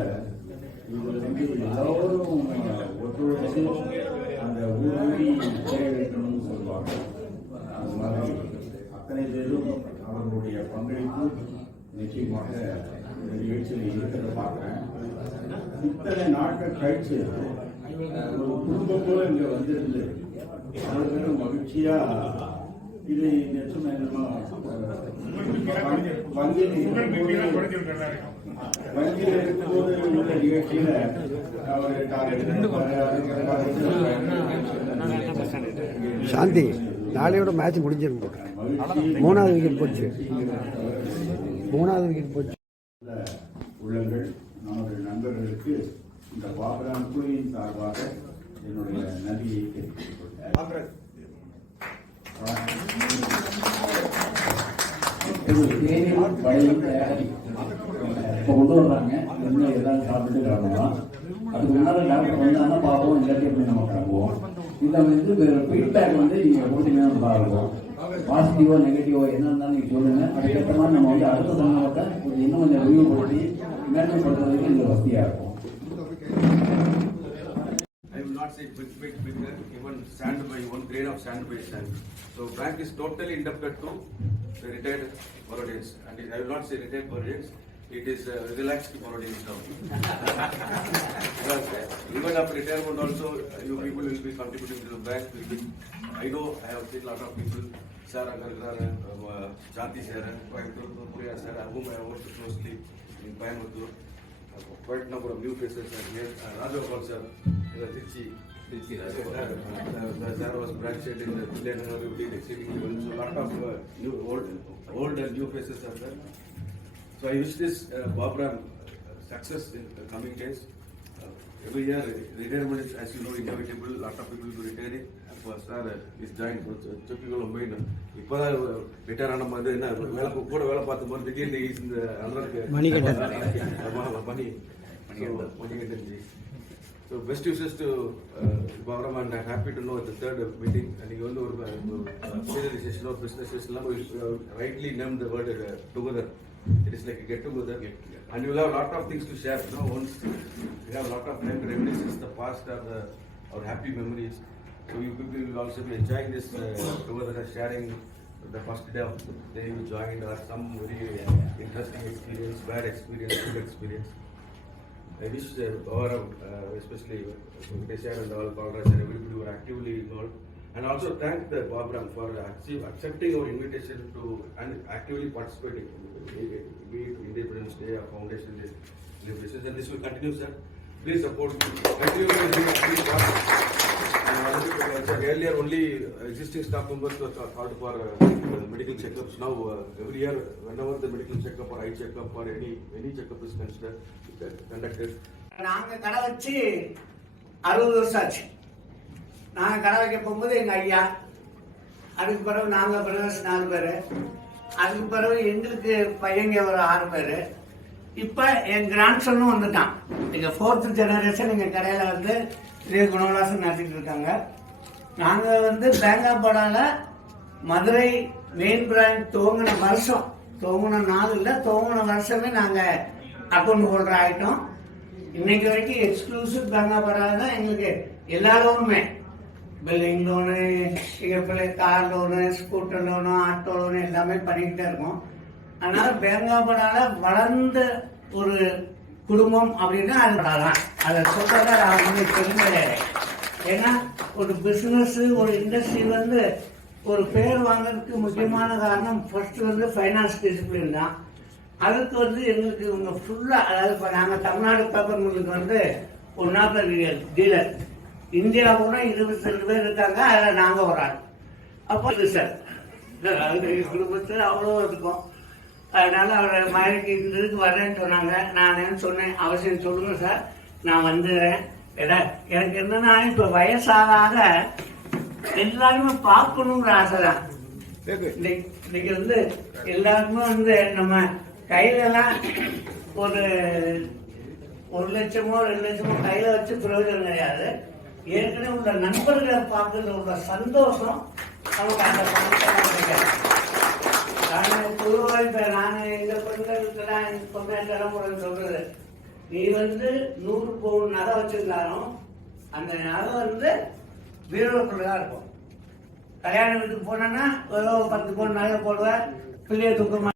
இது வந்து எல்லோரும் ஒத்துழைச்சு அந்த ஊரி நிறைவேற்றணும்னு சொல்லுவாங்க. அது மாதிரி அத்தனை பேரும் அவர்களுடைய பங்களிப்பு நிச்சயமாக இந்த நிகழ்ச்சியில் இருக்கிறத பார்க்குறேன். இத்தனை நாட்கள் கழிச்சு ஒரு குடும்பம் போல இங்கே வந்திருந்து அவர்களுக்கு மகிழ்ச்சியா இது நிச்சயமா வங்கியில் இருக்கும்போது உள்ள நிகழ்ச்சியில சாந்தி நாளையோட மேட்ச் முடிஞ்சிடும் போட்டு 3வது விக்கெட் போச்சு. உள்ளங்கள் நமது நண்பர்களுக்கு இந்த பாபரான் குழுவின் சார்பாக என்னுடைய நன்றியை தெரிவித்துக் கொள்கிறேன். இப்போ கொண்டு வர்றாங்க, இன்னும் ஏதாவது சாப்பிட்டு கிளம்பலாம். அதுக்கு முன்னாடி டாக்டர் வந்தாங்கன்னா பார்ப்போம், இல்லாட்டி எப்படி நம்ம கிளம்புவோம். இதை வந்து ஃபீட்பேக் வந்து நீங்கள் கொடுத்தீங்கன்னா நல்லா இருக்கும். பாசிட்டிவோ நெகட்டிவோ என்ன இருந்தாலும் நீங்கள் சொல்லுங்க. அதுக்கேற்ற மாதிரி நம்ம வந்து அடுத்த சமூகத்தை இன்னும் கொஞ்சம் விரிவுபடுத்தி மேன்மைப்படுத்துறதுக்கு இது வசதியாக இருக்கும். I will not say big, even stand by one grain of sand by sand. So bank is totally indebted to the retired Barodians, and I will not say retired Barodians. It is relaxed Barodians now. Even after retirement also, you people will be contributing to the bank. I know I have seen a lot of people. Sir, Janti sir, Puriya sir, whom I worked closely in Coimbatore. quite a number of new faces are here. Rajagopal sir, Trichy. There was branch in the Billion exceedingly well. So a lot of old and new faces are there. So I wish this Babram success in the coming days. Every year retirement is, as you know, inevitable. A lot of people will be retiring. Sir is joined. இப்பதான் retire ஆன மாதிரி என்ன கூட வேலை பார்த்த மாதிரி திடீர்னு இந்த Manikandan G. So best wishes to Bavaram, and I'm happy to know at the third meeting and you know serialization of businesses rightly named the word together. It is like a get together and you will have a lot of things to share. You know, once we have a lot of time to reminisce the past or our happy memories. So you people will also be enjoying this together, sharing the first day of the day you joined or some very interesting experience, bad experience, good experience. I wish Bavaram, especially Desai and all Congress and everybody were actively involved. And also thank the Bavaram for accepting our invitation to and actively participating, be it Independence Day or Foundation Day celebrations. And this will continue, sir. Please support. Continue to be earlier only existing staff members were called for medical checkups. Now every year, whenever the medical checkup or eye checkup or any checkup is conducted. நாங்க கடை வச்சு 60 வருஷம் ஆச்சு. நாங்க கடை வைக்க போகும்போது எங்க ஐயா, அதுக்கு பிறகு நாங்க பிரதர்ஸ் 4 பேரு, அதுக்கு பிறகு எங்களுக்கு பையங்க ஒரு 6 பேரு. இப்ப என் கிராண்ட் சன்னும் வந்துட்டான். எங்க 4th ஜெனரேஷன் எங்க கடையில வந்து இதே குணவிலாசம் நடத்திட்டு இருக்காங்க. நாங்க வந்து பேங்க் ஆஃப் பரோடால மதுரை மெயின் பிரான்ச் துவங்கின நாள் இல்லை, துவங்கின வருஷமே நாங்க அக்கௌண்ட் ஹோல்டர் ஆயிட்டோம். இன்னைக்கு வரைக்கும் எக்ஸ்க்ளூசிவ் பேங்க் ஆஃப் பரோடா தான் எங்களுக்கு எல்லா லோனுமே, building loan, car loan, scooter loan, auto loan எல்லாமே பண்ணிக்கிட்டே இருக்கோம். அதனால பேங்க் ஆஃப் பரோடா வளர்ந்த ஒரு குடும்பம் அப்படின்னா அது தான். அதை சொல்றத நான் வந்து தெரிஞ்சது. ஏன்னா ஒரு பிசினஸ் ஒரு இண்டஸ்ட்ரி வந்து ஒரு பேர் வாங்கறதுக்கு முக்கியமான காரணம் ஃபர்ஸ்ட் வந்து ஃபைனான்ஸ் டிசிப்ளின் தான். அதுக்கு வந்து எங்களுக்கு இவங்க ஃபுல்லா, அதாவது இப்போ நாங்கள் தமிழ்நாடு பேப்பர் மில்லுக்கு வந்து one of the dealer. India கூட 22 பேர் இருக்காங்க, அதில் நாங்கள் ஒரு ஆள். அப்போ இது சார் குடும்பத்தில் அவ்வளோ இருக்கும். அதனால அவரை மழைக்கு இந்த இதுக்கு வர்றேன்னு சொன்னாங்க. நான் என்ன சொன்னேன், அவசியம் சொல்லுங்க சார், நான் வந்துடுறேன். எனக்கு என்னன்னா இப்ப வயசாக எல்லாருமே பார்க்கணுங்கிற ஆசை தான். இன்னைக்கு வந்து எல்லாருமே வந்து நம்ம கையிலலாம் ஒரு 1 லட்சமோ 2 லட்சமோ கையில வச்சு பிரயோஜனம் கிடையாது. ஏற்கனவே உள்ள நண்பர்களை பார்க்கறது உள்ள சந்தோஷம் நமக்கு அந்த பணத்தை கிடையாது. பொதுவாக இப்ப நான் எங்க பெண்களுக்கெல்லாம் பொண்ணு சொல்றது, நீ வந்து 100 பவுன் நகை வச்சிருந்தாலும் அந்த நகை வந்து வீரர்களுக்குள்ளதான் இருக்கும். கல்யாண வீட்டுக்கு போனா 10 பவுன் நகை போடுவேன், பிள்ளைய தூக்கமா